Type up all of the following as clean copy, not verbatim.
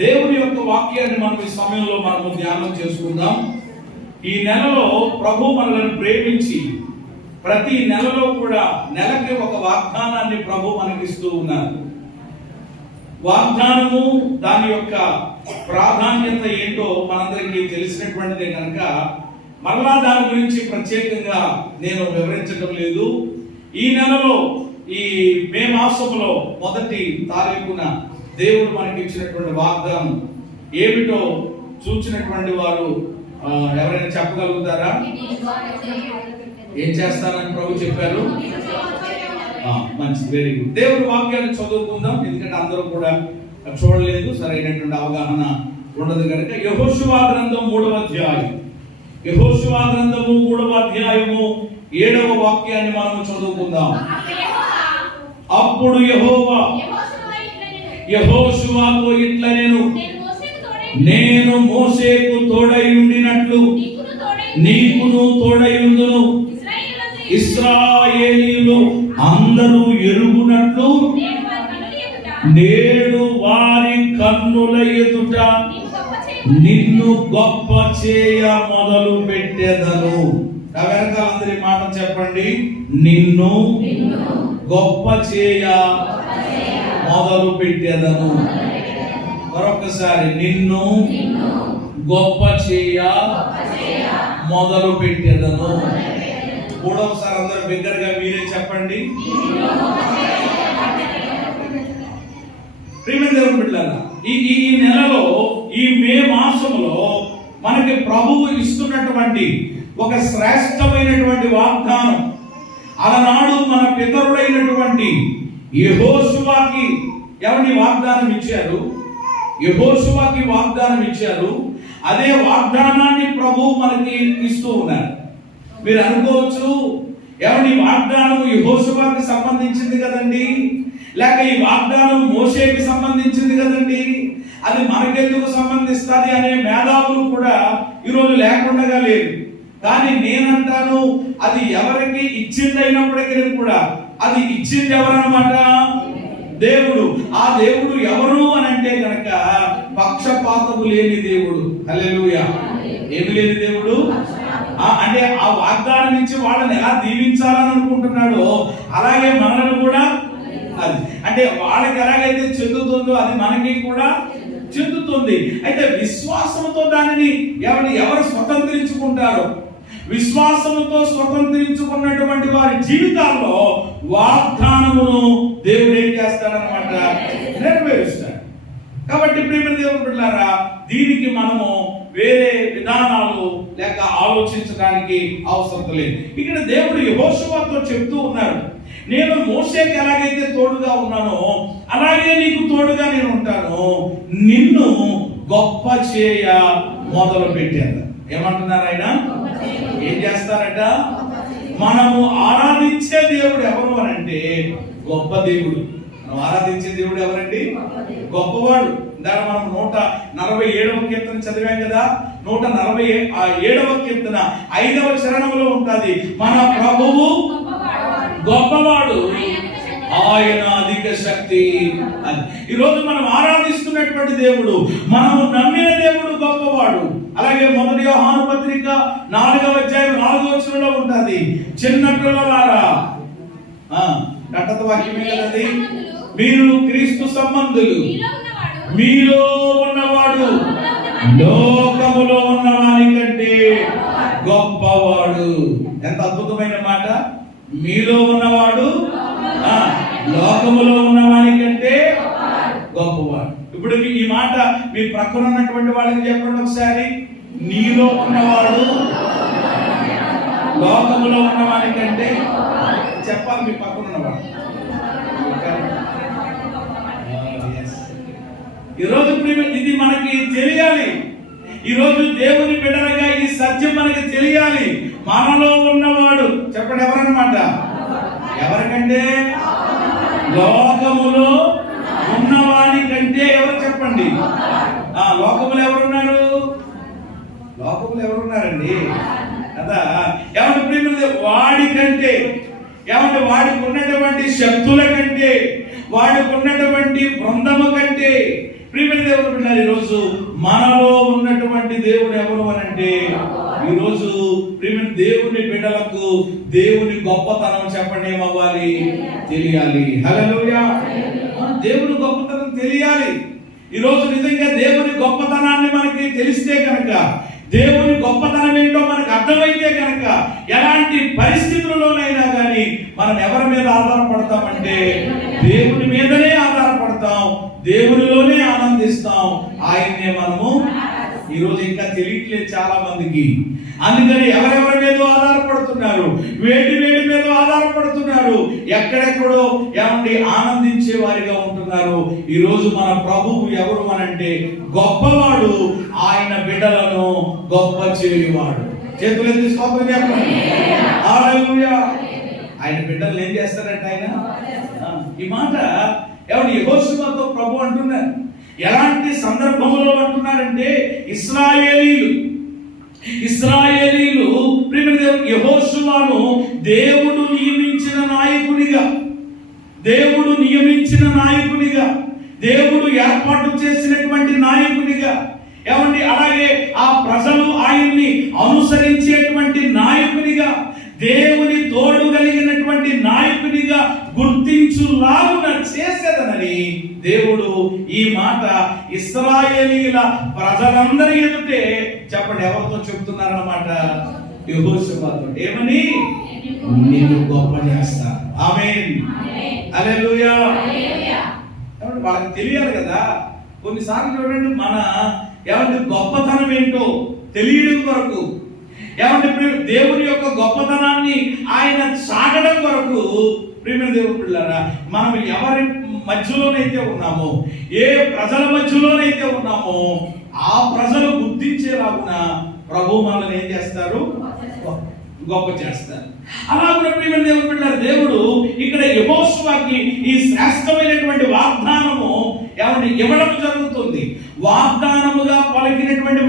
దేవుని యొక్క వాక్యాన్ని మనం ఈ సమయంలో మనము ధ్యానం చేసుకుందాం. ఈ నెలలో ప్రభు మనల్ని ప్రేమించి ప్రతి నెలలో కూడా నెలకి ఒక వాగ్దానాన్ని ప్రభు మనకిస్తూ ఉన్నారు. వాగ్దానము దాని యొక్క ప్రాధాన్యత ఏంటో మనందరికీ తెలిసినటువంటిదే కనుక మరలా దాని గురించి ప్రత్యేకంగా నేను వివరించడం లేదు. ఈ నెలలో ఈ మే మాసంలో 1వ తారీఖున దేవుడు మనకి ఇచ్చినటువంటి వాగ్దానం ఏమిటో చూచినటువంటి వారు ఎవరైనా చెప్పగలుగుతారా? ఏం చేస్తారని ప్రభు చెప్పారు? మంచి, వెరీ గుడ్. దేవుడి వాక్యాన్ని చదువుకుందాం, ఎందుకంటే అందరూ కూడా చూడలేదు, సరైనటువంటి అవగాహన ఉండదు కనుక. యెహోషువ గ్రంథం 3వ అధ్యాయం, యెహోషువ గ్రంథము 3వ అధ్యాయము 7వ వాక్యాన్ని మనం చదువుకుందాం. అప్పుడు యెహోవా యెహోషువతో ఇట్లా నేను మోషేకు తోడై ఉండినట్లు నీకును తోడై ఉందును, ఇశ్రాయేలీయులు అందరూ ఎరుగునట్లు నేడు వారి కన్నుల ఎదుట నిన్ను గొప్ప చేయ మొదలు పెట్టెదను. అందరి మాట చెప్పండి. నిన్ను గొప్ప చేయ మొదలు పెట్టెదను. మరొకసారి, నిన్ను గొప్ప చేయ మొదలు పెట్టెదను. మూడవసారి అందరూ బిగ్గరగా మీరే చెప్పండి. ప్రియమైన దేవుని బిడ్డలారా, ఈ నెలలో ఈ మే మాసంలో మనకి ప్రభువు ఇస్తున్నటువంటి ఒక శ్రేష్టమైనటువంటి వాగ్దానం, అలనాడు మన పితరుడైనటువంటి యెహోషువకి ఎవరి వాగ్దానం ఇచ్చారు? యెహోషువకి వాగ్దానం ఇచ్చారు. అదే వాగ్దానాన్ని ప్రభువు మనకి ఇస్తూ ఉన్నారు. మీరు అనుకోవచ్చు, ఎవరి వాగ్దానం యెహోషువకి సంబంధించింది కదండి, లేక ఈ వాగ్దానం మోషేకి సంబంధించింది కదండి, అది మనకెందుకు సంబంధిస్తుంది అనే మేధావులు కూడా ఈరోజు లేకుండా లేదు. కానీ నేనంటాను, అది ఎవరికి ఇచ్చింది అయినప్పటికీ కూడా అది ఇచ్చింది ఎవరన్నమాట? దేవుడు. ఆ దేవుడు ఎవరు అని అంటే కనుక పక్షపాతము లేని దేవుడు. హల్లెలూయా. ఏమి లేని దేవుడు అంటే ఆ వాగ్దానం ఇచ్చి వాళ్ళని ఎలా దీవించాలని అనుకుంటున్నాడో అలాగే మనల్ని కూడా అది అంటే వాళ్ళకి ఎలాగైతే చెందుతుందో అది మనకి కూడా చెందుతుంది. అయితే విశ్వాసంతో దానిని ఎవరు స్వతంత్రించుకుంటారో, విశ్వాసంతో స్వతంత్రించుకున్నటువంటి వారి జీవితాల్లో వాగ్దానమును దేవుడు ఏం చేస్తాడనమాట? నెరవేరుస్తాడు. కాబట్టి ప్రియమైన దేవుని బిడ్డలారా, దీనికి మనము వేరే విధానాలు లేక ఆలోచించడానికి అవసరం లేదు. ఇక్కడ దేవుడు యెహోషువతో చెప్తూ ఉన్నారు, నేను మోషేకి ఎలాగైతే తోడుగా ఉన్నానో అలాగే నీకు తోడుగా నేను ఉంటాను, నిన్ను గొప్ప చేయ మొదలు పెట్టాను. ఏమంటున్నారు ఆయన? ఏం చేస్తారట? మనము ఆరాధించే దేవుడు ఎవరు అని అంటే గొప్ప దేవుడు. మనం ఆరాధించే దేవుడు ఎవరండి? గొప్పవాడు. దాని మనం 147వ కీర్తన చదివాం కదా. 147వ కీర్తన 5వ చరణంలో ఉంటుంది, మన ప్రభువు గొప్పవాడు, ఆయన అధిక శక్తి. ఈరోజు మనం ఆరాధిస్తున్నటువంటి దేవుడు, మనము నమ్మిన దేవుడు గొప్పవాడు. అలాగే 1 యోహాను పత్రిక 4వ అధ్యాయం 4వ వచనంలో ఉంటుంది, చిన్న పిల్లలారా, కట్టత వాక్యమే కదండి, మీరు క్రీస్తు సంబంధులు, మీలో ఉన్నవాడు లోకములో ఉన్నవాని కంటే గొప్పవాడు. ఎంత అద్భుతమైన మాట! మీలో ఉన్నవాడు లోకములో ఉన్నవాని కంటే గొప్పవాడు. ఇప్పుడు ఈ మాట మీ ప్రక్కన ఉన్నటువంటి వాళ్ళకి చెప్పండి ఒకసారి. నీలో ఉన్నవాడు లోకములో ఉన్నవాని కంటే చెప్పాలి మీ పక్కన ఉన్నవాడు. ఈరోజు ఇది మనకి తెలియాలి. ఈరోజు దేవుని బిడ్డలుగా ఈ సత్యం మనకి తెలియాలి. మనలో ఉన్నవాడు చెప్పండి ఎవరన్నమాట? ఎవరికంటే? లోకములో ఉన్నవాని కంటే. ఎవరు చెప్పండి? లోకములు ఎవరున్నారు? లోకములు ఎవరున్నారండి కదా. ఏమంటే ప్రియమైన వాడి కంటే, ఏమంటే వాడికి ఉన్నటువంటి శక్తుల కంటే, వాడికి ఉన్నటువంటి బృందము కంటే, ప్రియమైన దేవుడు బిడ్డలారా, ఈరోజు మనలో ఉన్నటువంటి దేవుడు ఎవరు అని అంటే, ఈరోజు ప్రియమైన దేవుని బిడ్డలకు దేవుని గొప్పతనం చెప్పండి ఏమవ్వాలి? తెలియాలి. హల్లెలూయా. దేవుని గొప్పతనం తెలియాలి. ఈరోజు నిజంగా దేవుని గొప్పతనాన్ని మనకి తెలిస్తే కనుక, దేవుని గొప్పతనం ఏంటో మనకు అర్థమైతే కనుక, ఎలాంటి పరిస్థితుల్లోనైనా కానీ మనం ఎవరి మీద ఆధారపడతామంటే దేవుని మీదనే ఆధారపడతాం, దేవునిలోనే ఆనందిస్తాం, ఆయన్నే మనము. ఈరోజు ఇంకా తెలియట్లేదు చాలా మందికి. అందుకని ఎవరెవరి మీద ఆధారపడుతున్నారు, వేటి మీద ఆధారపడుతున్నారు, ఎక్కడెక్కడో ఏమండి ఆనందించే వారిగా ఉంటున్నారు. ఈరోజు మన ప్రభువు ఎవరు అనంటే గొప్పవాడు, ఆయన బిడ్డలను గొప్ప చేయవాడు. చేతులెత్తి స్తోత్రం చెప్పండి. హల్లెలూయా. ఆయన బిడ్డలను ఏం చేస్తారంటే ఆయన, ఈ మాట ఏమండి యెహోషువతో ప్రభు అంటున్నారు. ఎలాంటి సందర్భంలో అంటున్నారంటే, ఇశ్రాయేలీలు యెహోషువను దేవుడు నియమించిన నాయకునిగా, దేవుడు ఏర్పాటు చేసినటువంటి నాయకునిగా, ఏమండి అలాగే ఆ ప్రజలు ఆయన్ని అనుసరించేటువంటి నాయకునిగా, దేవుని తోడు కలిగినటువంటి నాయకునిగా గుర్తించులాగున చేసేదనని దేవుడు ఈ మాట ఇశ్రాయేలీల ప్రజలందరి ఎదుటే చెప్పండి ఎవరితో చెప్తున్నారన్నమాట? యెహోషువతో. ఏమని? నిన్ను గొప్ప చేస్తాను. ఆమేన్. హల్లెలూయా. వాళ్ళకి తెలియాలి కదా. కొన్నిసార్లు చూడండి, మన ఏమంటే గొప్పతనం ఏంటో తెలియడం కొరకు, ఏమంటే దేవుని యొక్క గొప్పతనాన్ని ఆయన సాగడం కొరకు, ప్రియమైన దేవుని పిల్లరా, మనం ఎవరి మధ్యలోనైతే ఉన్నామో, ఏ ప్రజల మధ్యలోనైతే ఉన్నామో, ఆ ప్రజలు గుర్తించేలాగున ప్రభు మనల్ని ఏం చేస్తారు? గొప్ప చేస్తారు. అలా కూడా ప్రియమైన దేవుని పిల్లరా, దేవుడు ఇక్కడ యెహోషువకి ఈ శ్రేష్టమైనటువంటి వాగ్దానము ఏమంటే ఇవ్వడం జరుగుతుంది. వాగ్దానముగా పలికినటువంటి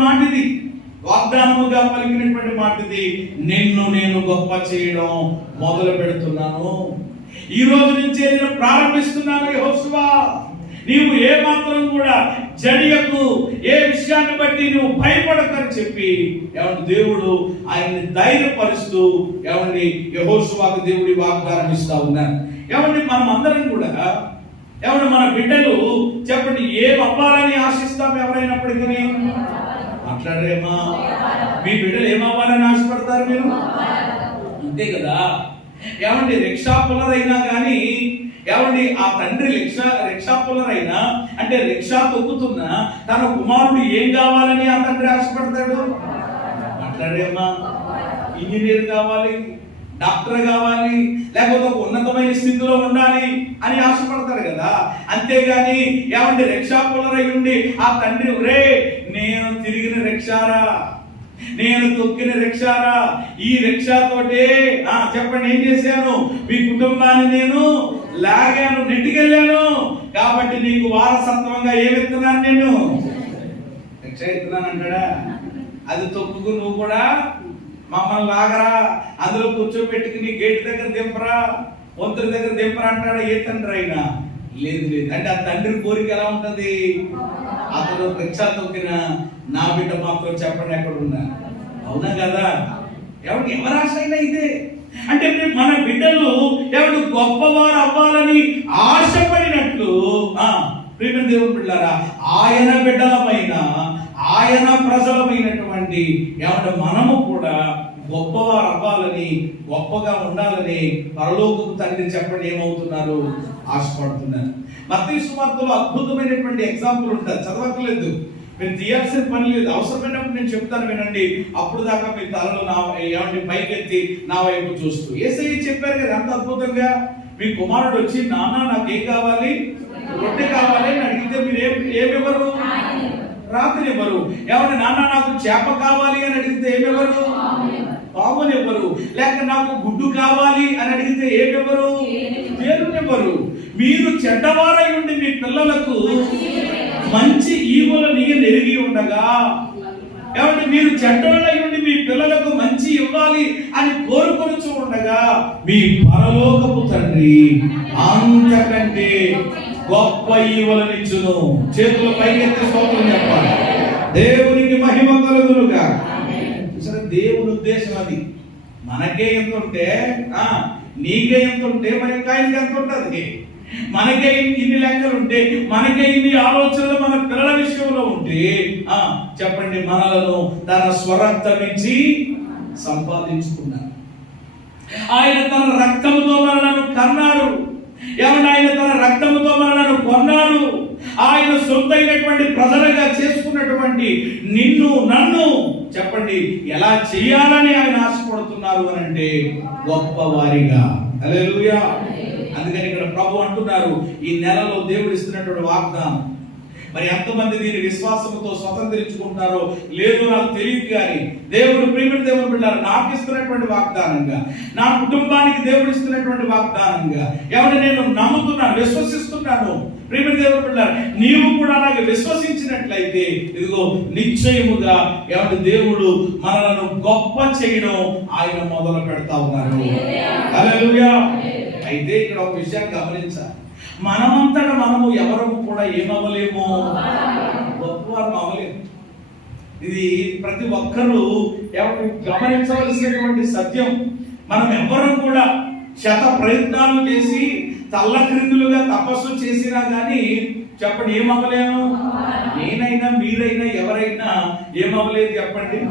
మాట ఇది. నిన్ను నేను గొప్ప చేయడం మొదలు పెడుతున్నాను. ఈ రోజు నుంచి నేను ప్రారంభిస్తున్నాను. యెహోషువా, నీవు ఏ మాత్రం కూడా జడియకు, ఏ విషయాన్ని బట్టి నువ్వు భయపడకని చెప్పి ఏమంటే దేవుడు ఆయన్ని ధైర్యపరుస్తూ ఏమండి యెహోషువాకు దేవుడి వాగ్దానం ఇస్తా ఉన్నారు. ఏమండి మనం అందరం కూడా ఏమంటే మన బిడ్డలు చెప్పండి ఏం అవ్వాలని ఆశిస్తాం? ఎవరైనప్పటికీ మాట్లాడరేమా? మీ బిడ్డలు ఏమవ్వాలని ఆశపడతారు మీరు? అంతే కదా. ఏమండి రిక్షా పుల్లర్ అయినా కానీ, ఏమండి ఆ తండ్రి రిక్షా పుల్లర్ అయినా అంటే రిక్షా తొక్కుతున్నా తన కుమారుడు ఏం కావాలని ఆ తండ్రి ఆశపడతాడు? మాట్లాడరేమా? ఇంజనీర్ కావాలి, డాక్టర్ కావాలి, లేకపోతే ఒక ఉన్నతమైన స్థితిలో ఉండాలి అని ఆశపడతారు కదా. అంతేగాని ఏమంటే రిక్షా పుల్లర్ అయి ఉండి ఆ తండ్రి, రే నేను తిరిగిన రిక్షారా, నేను తొక్కిన రిక్షారా, ఈ రిక్షాతోటే చెప్పండి ఏం చేశాను? మీ కుటుంబాన్ని నేను లాగాను, నెట్టుకెళ్ళాను, కాబట్టి నీకు వారసత్వంగా ఏమిస్తున్నాను? నేను రిక్షా ఎత్తున్నాను అంటాడా? అది తొక్కుకు నువ్వు కూడా మమ్మల్ని లాగరా, అందులో కూర్చోబెట్టుకుని గేట్ దగ్గర దింపరా, వంతుల దగ్గర దింపరా అంటాడా? ఏ తండ్రి అయినా? లేదు. అంటే ఆ తండ్రి కోరిక ఎలా ఉంటది? అతను రిక్షా తొక్కిన నా బిడ్డ మాత్రం చెప్పండి ఎక్కడ ఉన్నా? అవునా కదా. ఎవరి ఆశ అయినా ఇదే. అంటే మన బిడ్డలు ఎవరు గొప్పవారు అవ్వాలని ఆశపడినట్లు ప్రియమైన దేవుని బిడ్డలారా, ఆయన బిడ్డలమైన, ఆయన ప్రజలమైనటువంటి ఏమంటే మనము కూడా గొప్పవారు అవ్వాలని, గొప్పగా ఉండాలని పరలోకపు తండ్రి చెప్పండి ఏమవుతున్నారు? ఆశపడుతున్నారు. మత్తయి సువార్తలో అద్భుతమైనటువంటి ఎగ్జాంపుల్ ఉంటుంది, చదవట్లేదు, మీరు తీయాల్సిన పని లేదు. అవసరమైనప్పుడు నేను చెప్తాను వినండి. అప్పుడు దాకా మీ తలలో ఏమంటే పైకెత్తి నా వైపు చూస్తూ యేసయ్య చెప్పారు కదా అంత అద్భుతంగా. మీ కుమారుడు వచ్చి, నాన్న నాకేం కావాలి? రొట్టె కావాలి అని అడిగితే మీరు ఏమివ్వరు? రాత్రివ్వరు. ఏమంటే నాన్న నాకు చేప కావాలి అని అడిగితే ఏమివ్వరు? పామునివ్వరు. లేక నాకు గుడ్డు కావాలి అని అడిగితే ఏమివ్వరు? తేలునివ్వరు. మీరు చెడ్డవారై ఉండి మీ పిల్లలకు మంచి ఈవులను ఎరిగి ఉండగా, ఏమంటే మీరు చెడ్డవారై ఉండి మీ పిల్లలకు మంచి ఇవ్వాలి అని కోరుకొనుచు ఉండగా, మీ పరలోకపు తండ్రి అంతకంటే గొప్ప ఈవలనిచ్చును. చేతుల పైకెత్తి స్తోత్రం చెప్పాలి. దేవునికి మహిమ కలుగునుగా. సరే, దేవుని ఉద్దేశం అది. మనకే ఎంత ఉంటే నీకే ఎంత ఉంటే మరి ఆయనకి ఎంత ఉంటుంది? మనకే ఇన్ని లెక్కలు ఉంటే, మనకే ఇన్ని ఆలోచనలు మన పిల్లల విషయంలో ఉంటే చెప్పండి, మనలను తన స్వరక్తమిచ్చి సంపాదించుకున్నాడు. ఆయన తన రక్తముతో మనలను కన్నాడు. ఏమన్నా, ఆయన తన రక్తముతో మనలను కొన్నాడు. ఆయన సొంతైనటువంటి ప్రజలుగా చేసుకున్నటువంటి నిన్ను నన్ను చెప్పండి ఎలా చేయాలని ఆయన ఆశపడుతున్నారు అని అంటే గొప్పవారిగా. హల్లెలూయా. అందుకని ఇక్కడ ప్రభు అంటున్నారు, ఈ నెలలో దేవుడు ఇస్తున్నటువంటి వాగ్దానం మరి ఎంతమంది దీని విశ్వాసంతో స్వతంత్రించుకుంటారో లేదో నాకు తెలియదు, కానీ దేవుడు ప్రియమైన దేవుడు బిడ్డలారా నాకు ఇస్తున్నటువంటి వాగ్దానంగా, నా కుటుంబానికి దేవుడు ఇస్తున్నటువంటి వాగ్దానంగా ఎవరు నేను నమ్ముతున్నాను, విశ్వసిస్తున్నాను. ప్రియమైన దేవుడు బిడ్డలారా నీవు కూడా అలాగే విశ్వసించినట్లయితే ఇదిగో నిశ్చయముగా ఎవరి దేవుడు మనలను గొప్ప చేయడం ఆయన మొదలు పెడతా ఉన్నారు. హల్లెలూయా. అయితే ఇక్కడ ఒక విషయాన్ని గమనించాలి, మనమంతటా మనము ఎవరము కూడా ఏమవ్వలేము, గొప్పవారం అవ్వలేము. ఇది ప్రతి ఒక్కరూ గమనించవలసినటువంటి సత్యం. మనం ఎవరం కూడా శత ప్రయత్నాలు చేసి తల్లక్రిందులుగా తపస్సు చేసినా గానీ చెప్పండి ఏమవ్వలేము. నేనైనా మీరైనా ఎవరైనా ఏమవ్వలేదు చెప్పండి.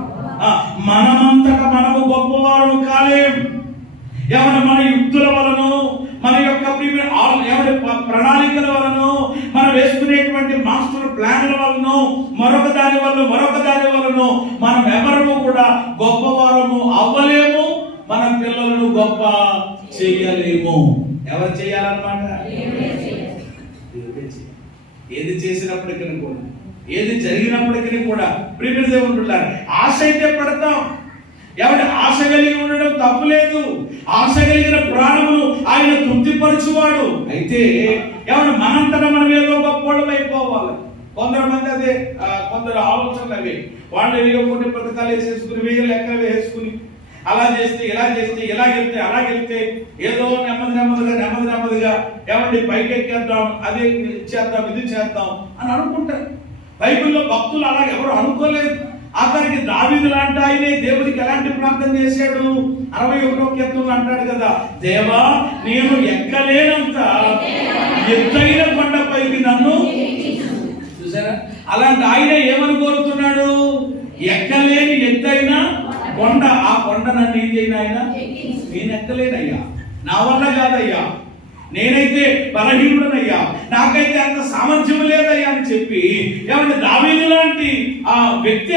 మనమంతటా మనము గొప్పవారు కాలేం. ఏమన్నా మన యుక్తుల వలన, మన యొక్క ప్రణాళికల వలన, మనం వేసుకునేటువంటి మాస్టర్ ప్లాన్ల వలన, మరొక దాని వలన మనం ఎవరము కూడా గొప్పవారము అవ్వలేము. మన పిల్లలను గొప్ప చేయలేము. ఎవరు చేయాలన్నమాట? ఏది చేసినప్పటికీ కూడా, ఏది జరిగినప్పటికీ కూడా ప్రియమైన దేవుని బిడ్డలారా ఆశ అయితే పడతాం. ఎవరి ఆశ కలిగి ఉండడం తప్పులేదు. ఆశ కలిగిన ప్రాణమును ఆయన తృప్తిపరచువాడు. అయితే ఎవరు మనంతటా మనం ఏదో గొప్పవాళ్ళం అయిపోవాలి. కొందరు అదే కొందరు ఆలోచనలు అవి, వాళ్ళు ఏదో కొన్ని పథకాలు వేసేసుకుని వేలు లెక్కలు వేసుకుని అలా చేస్తే ఇలా చేస్తే ఇలా వెళ్తే అలా వెళ్తే ఏదో నెమ్మదిగా ఏమండి పైకి ఎక్కేద్దాం, అదే చేద్దాం ఇది చేద్దాం అని అనుకుంటారు. బైబిల్లో భక్తులు అలా ఎవరు అనుకోలేదు. ఆఖరికి దావీదు లాంటి ఆయనే దేవుడికి ఎలాంటి ప్రార్థన చేశాడు? 61వ కీర్తనలో అంటాడు కదా, దేవా నేను ఎక్కలేనంత ఎత్తైన కొండపైకి నన్ను. చూసారా, అలాంటి ఆయన ఏమని కోరుతున్నాడు? ఎక్కలేని ఎత్తైన కొండ, ఆ కొండ నన్ను ఏం చేయను ఆయన, నేను ఎక్కలేనయ్యా, నా వల్ల కాదయ్యా, నేనైతే బలహీనుడనయ్యా, నాకైతే అంత సామర్థ్యం లేదయ్యా అని చెప్పి ఏమంటే దావీదు లాంటి ఆ వ్యక్తి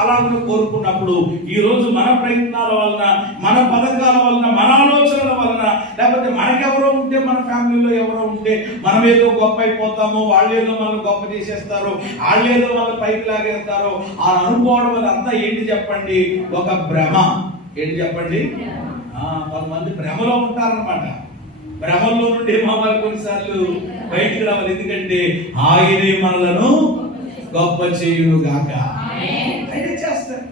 అలా కోరుకున్నప్పుడు ఈ రోజు మన ప్రయత్నాల వలన, మన పథకాల వలన, మన ఆలోచనల వలన, లేకపోతే మనకెవరో ఉంటే, మన ఫ్యామిలీలో ఎవరో ఉంటే మనం ఏదో గొప్ప అయిపోతాము, వాళ్ళు ఏదో మనం గొప్ప చేసేస్తారు, వాళ్ళు ఏదో వాళ్ళు పైకి లాగేస్తారు అని అనుకోవడం వల్ల అంతా ఏంటి చెప్పండి? ఒక భ్రమ. ఏంటి చెప్పండి? కొంతమంది భ్రమలో ఉంటారన్నమాట. భ్రమల్లో నుండి ఏమవ్వాలి? కొన్నిసార్లు బయటికి రావాలి. ఎందుకంటే ఆయనే మనలను గొప్ప చేయును గాక. అయితే చేస్తారు.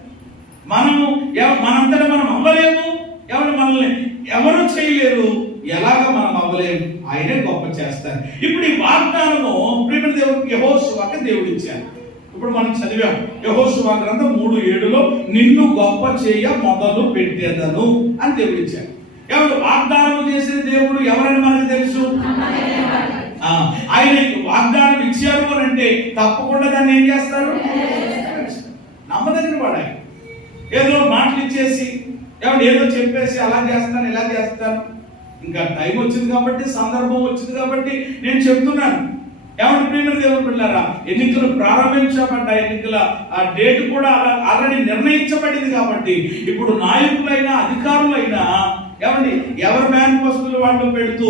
మనంతటా మనం అవ్వలేము. మనల్ని ఎవరు చేయలేరు. ఎలాగ మనం అవ్వలేము, ఆయనే గొప్ప చేస్తారు. ఇప్పుడు ఈ వాగ్దానము ప్రియమైన దేవుడికి యెహోషువకి దేవుడు ఇచ్చారు. ఇప్పుడు మనం చదివాం యెహోషువ గ్రంథం 3:7 నిన్ను గొప్ప చేయ మొదలు పెట్టేదను అని దేవుడు ఇచ్చారు. ఎవరు వాగ్దానం చేసిన దేవుడు ఎవరని మనకు తెలుసు. ఆయన వాగ్దానం ఇచ్చారు అని అంటే తప్పకుండా దాన్ని ఏం చేస్తారు? నమ్మదగిన వాడు ఆయన. ఏదో మాటలు ఇచ్చేసి ఏదో చెప్పేసి అలా చేస్తాను ఇలా చేస్తాను, ఇంకా టైం వచ్చింది కాబట్టి, సందర్భం వచ్చింది కాబట్టి నేను చెప్తున్నాను. ఎవరి ప్రియమైన దేవుడు బిడ్డలారా ఎన్నికలు ప్రారంభించబడ్డాయి. ఎన్నికల ఆ డేట్ కూడా ఆల్రెడీ నిర్ణయించబడింది కాబట్టి ఇప్పుడు నాయకులైనా అధికారులైనా ఎవరి మేనిఫెస్టోలు వాళ్ళు పెడుతూ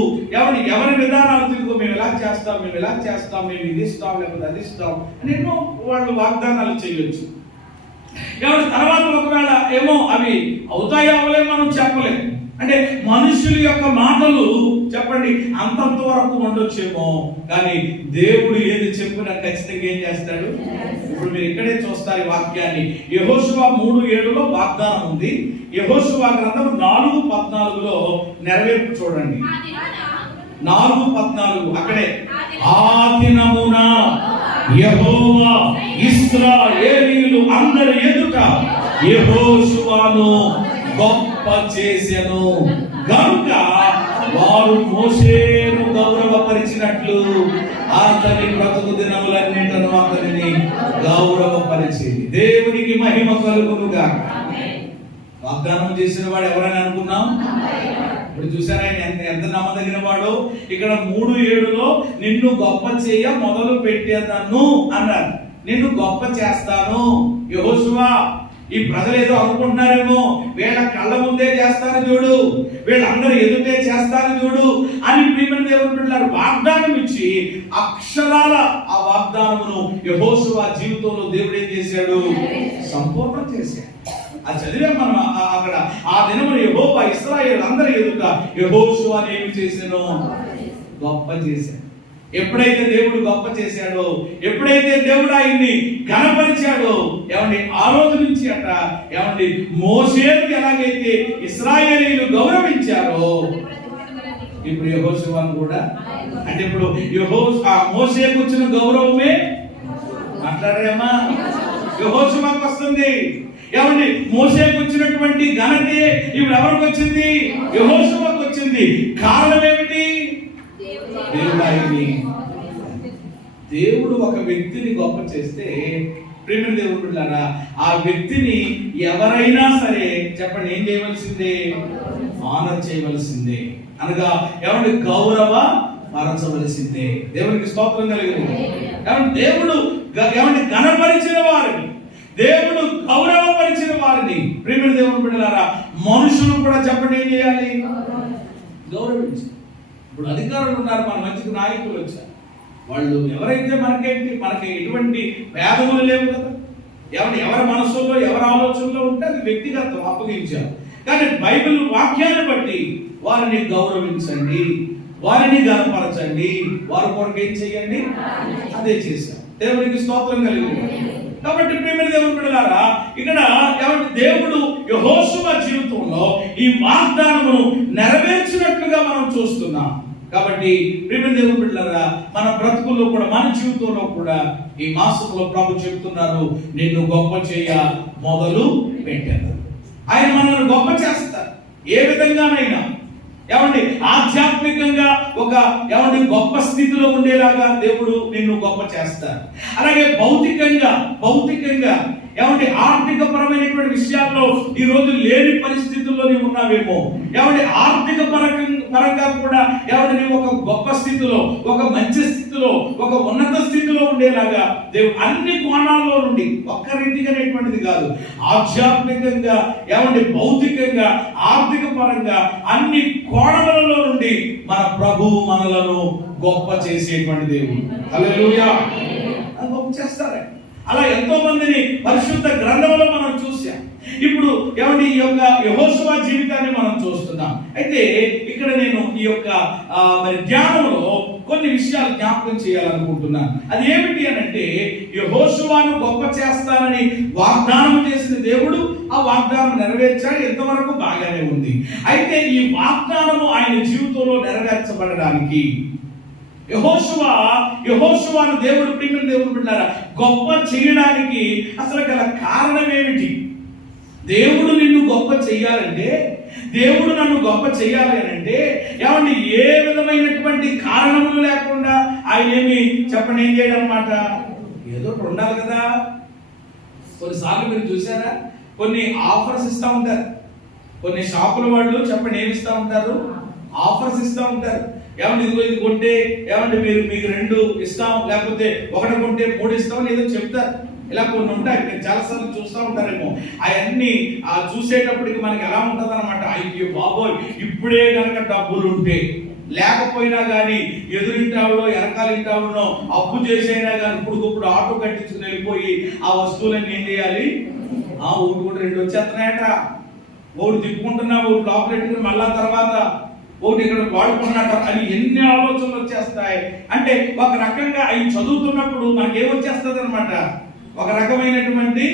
ఎవరి విధానాలు తిరుగు మేము ఇలా చేస్తాం, మేము ఇలా చేస్తాం, మేము ఇది ఇస్తాం, లేకపోతే అది ఇస్తాం అని ఎన్నో వాళ్ళు వాగ్దానాలు చేయొచ్చు. తర్వాత ఒకవేళ ఏమో అవి అవుతాయో అవ్వలేము మనం చెప్పలేము. అంటే మనుషుల యొక్క మాటలు చెప్పండి అంతంత వరకు ఉండొచ్చేమో, కానీ దేవుడు ఏది చెప్పినా ఖచ్చితంగా ఏం చేస్తాడు. ఇప్పుడు మీరు ఇక్కడే చూస్తారు ఈ వాక్యాన్ని. యెహోషువ 3:7 వాగ్దానం ఉంది. యెహోషువ గ్రంథం 4:14 నెరవేర్పు చూడండి. 4:14 అక్కడే ఆ దినమున యెహోవా ఇశ్రాయేలీయులు అందరి ఎదుట యెహోషువను గొప్ప చేసెను గనుక వారు మోషేను గౌరవపరిచినట్లు అతని బ్రతుకు దినములన్నింటిను అతనిని గౌరవపరిచింది. దేవునికి మహిమ కలుగునుగా. వాగ్దానం చేసిన వాడు ఎవరైనా అనుకున్నాం? ఇప్పుడు చూసారా ఆయన ఎంత నమ్మదగిన వాడు. ఇక్కడ 3:7 నిన్ను గొప్ప చేయ మొదలు పెట్టేదన్ను అన్నారు. నిన్ను గొప్ప చేస్తాను. యెహోషువ, ఈ ప్రజలు ఏదో అనుకుంటున్నారేమో, వీళ్ళ కళ్ళ ముందే చేస్తాను చూడు, వీళ్ళందరూ ఎదుటే చేస్తాను చూడు అని ప్రియమైన దేవుని బిడ్డలారా వాగ్దానం ఇచ్చి అక్షరాల ఆ వాగ్దానమును యెహోషువ జీవితంలో దేవుడు ఏం చేశాడు? సంపూర్ణం చేశాడు. అది చదివాం మనం అక్కడ. ఆ దినమున యెహోవా ఇశ్రాయేలు అందరి ఎదుట యెహోషువను ఏమి చేశాను? గొప్ప చేశాడు. ఎప్పుడైతే దేవుడు గొప్ప చేశాడో, ఎప్పుడైతే దేవుడు ఆయన్ని ఘనపరిచాడో, ఏమండి ఆ రోజు నుంచి అట ఏమండి మోషేను ఎలాగైతే ఇశ్రాయేలీయులు గౌరవించారో ఇప్పుడు యెహోషువను కూడా, అంటే ఇప్పుడు మోషేకు వచ్చిన గౌరవమే మాట్లాడారమ్మా యెహోషువకు వస్తుంది. ఏమండి మోషేకు వచ్చినటువంటి ఘనతే ఇప్పుడు ఎవరికి వచ్చింది? యెహోషువకు వచ్చింది. కారణం ఏమిటి? దేవుడు ఒక వ్యక్తిని గొప్ప చేస్తే ప్రియమైన దేవుడు బిడ్డలారా ఆ వ్యక్తిని ఎవరైనా సరే చెప్పండి ఏం చేయవలసిందే? ఆనర్ చేయవలసిందే. అనగా ఏమండి గౌరవ పరచవలసిందే. దేవునికి స్తోత్రం కలిగింది. దేవుడు ఏమండి ఘనపరిచిన వారిని, దేవుడు గౌరవపరిచిన వారిని ప్రియమైన దేవుని బిడ్డలారా మనుషులు కూడా చెప్పండి ఏం చేయాలి? గౌరవించాలి. ఇప్పుడు అధికారులు ఉన్నారు, మన మంచికి నాయకులు వచ్చారు, వాళ్ళు ఎవరైతే మనకి ఎటువంటి వేదములు లేవు కదా. ఎవరి మనసులో ఎవరి ఆలోచనలో ఉంటే అది వ్యక్తిగతం అప్పగించారు. కానీ బైబిల్ వాక్యాన్ని బట్టి వారిని గౌరవించండి, వారిని ఘనపరచండి, వారి కొరకు ఏం చేయండి అదే చేశారు. దేవునికి స్తోత్రం కలిగింది. కాబట్టి ప్రియమైన దేవుని బిడ్డలారా ఇక్కడ దేవుడు యెహోషువ జీవితంలో ఈ వాగ్దానమును నెరవేర్చినట్లుగా మనం చూస్తున్నాం. కాబట్టి ప్రియమైన దేవుని బిడ్డలారా మన బ్రతుకుల్లో కూడా మన జీవితంలో కూడా ఈ మాసంలో ప్రభు చెప్తున్నారు నిన్ను గొప్ప చేయ మొదలు పెట్టారు. ఆయన మనల్ని గొప్ప చేస్తారు. ఏ విధంగానైనా ఏమండి ఆధ్యాత్మికంగా ఒక గొప్ప స్థితిలో ఉండేలాగా దేవుడు నిన్ను గొప్ప చేస్తారు. అలాగే భౌతికంగా ఏమండి ఆర్థిక పరమైనటువంటి విషయాల్లో ఈ రోజు లేని పరిస్థితుల్లో నీవు ఉన్నావేమో, ఏమండి ఆర్థిక పరంగా కూడా నీవు ఒక గొప్ప స్థితిలో, ఒక మంచి స్థితిలో, ఒక ఉన్నత స్థితిలో ఉండేలాగా దేవుడు అన్ని కోణాల్లో నుండి ఒక్క రీతిగానేటువంటిది కాదు, ఆధ్యాత్మికంగా భౌతికంగా ఆర్థిక పరంగా అన్ని కోణములలో నుండి మన ప్రభువు మనలను గొప్ప చేసేటువంటి దేవుడు. హల్లెలూయా. గొప్ప చేస్తారే. అలా ఎంతో మందిని పరిశుద్ధ గ్రంథంలో మనం చూసాం. ఇప్పుడు ఈ యొక్క యెహోషువ జీవితాన్ని మనం చూస్తున్నాం. అయితే ఇక్కడ నేను ఈ యొక్క ధ్యానంలో కొన్ని విషయాలు జ్ఞాపకం చేయాలనుకుంటున్నాను. అది ఏమిటి అనంటే యెహోషువను గొప్ప చేస్తానని వాగ్దానం చేసిన దేవుడు ఆ వాగ్దానం నెరవేర్చాడు. ఎంతవరకు బాగానే ఉంది. అయితే ఈ వాగ్దానము ఆయన జీవితంలో నెరవేర్చబడడానికి యెహోషువను దేవుడు ప్రియమైన దేవుడు బిడ్డలారా గొప్ప చేయడానికి అసలు గల కారణం ఏమిటి? దేవుడు నిన్ను గొప్ప చేయాలంటే, దేవుడు నన్ను గొప్ప చేయాలి అంటే ఏ విధమైనటువంటి కారణములు లేకుండా ఆయన ఏమి చెప్పండి ఏం చేయడం అన్నమాట. ఏదో ఒకటి ఉండాలి కదా. కొన్నిసార్లు మీరు చూసారా, కొన్ని ఆఫర్స్ ఇస్తూ ఉంటారు. కొన్ని షాపుల వాళ్ళు చెప్పండి ఏమి ఇస్తూ ఉంటారు? ఆఫర్స్ ఇస్తూ ఉంటారు. ఇదిగో ఇది కొంటే మీకు 2 ఇస్తాం, లేకపోతే 1 కొంటే 3 ఇస్తాం ఏదో చెప్తారు. ఇలా కొన్ని ఉంటాయి. మీరు చాలాసార్లు చూస్తూ ఉంటారేమో. అవన్నీ చూసేటప్పటికి మనకి ఎలా ఉంటుంది అనమాట, అయ్యో బాబోయ్ ఇప్పుడే కనుక డబ్బులు ఉంటే, లేకపోయినా కానీ ఎదురింటావులో వెనకాలింటావులో అప్పు చేసైనా కానీ ఇప్పుడు ఆటో కట్టించుకుని వెళ్ళిపోయి ఆ వస్తువులన్నీ ఏం చేయాలి? ఊరు కూడా 2 వచ్చేస్తున్నాయట. ఒకటి తిప్పుకుంటున్నా, ఒకటి లోపల పెట్టుకుని మళ్ళా తర్వాత ఒకటి ఇక్కడ వాడుకున్నట్టు అని ఎన్ని ఆలోచనలు వచ్చేస్తాయి. అంటే ఒక రకంగా అవి చదువుతున్నప్పుడు మనకి ఏమొచ్చేస్తుంది అనమాట, ఒక రకమైనటువంటి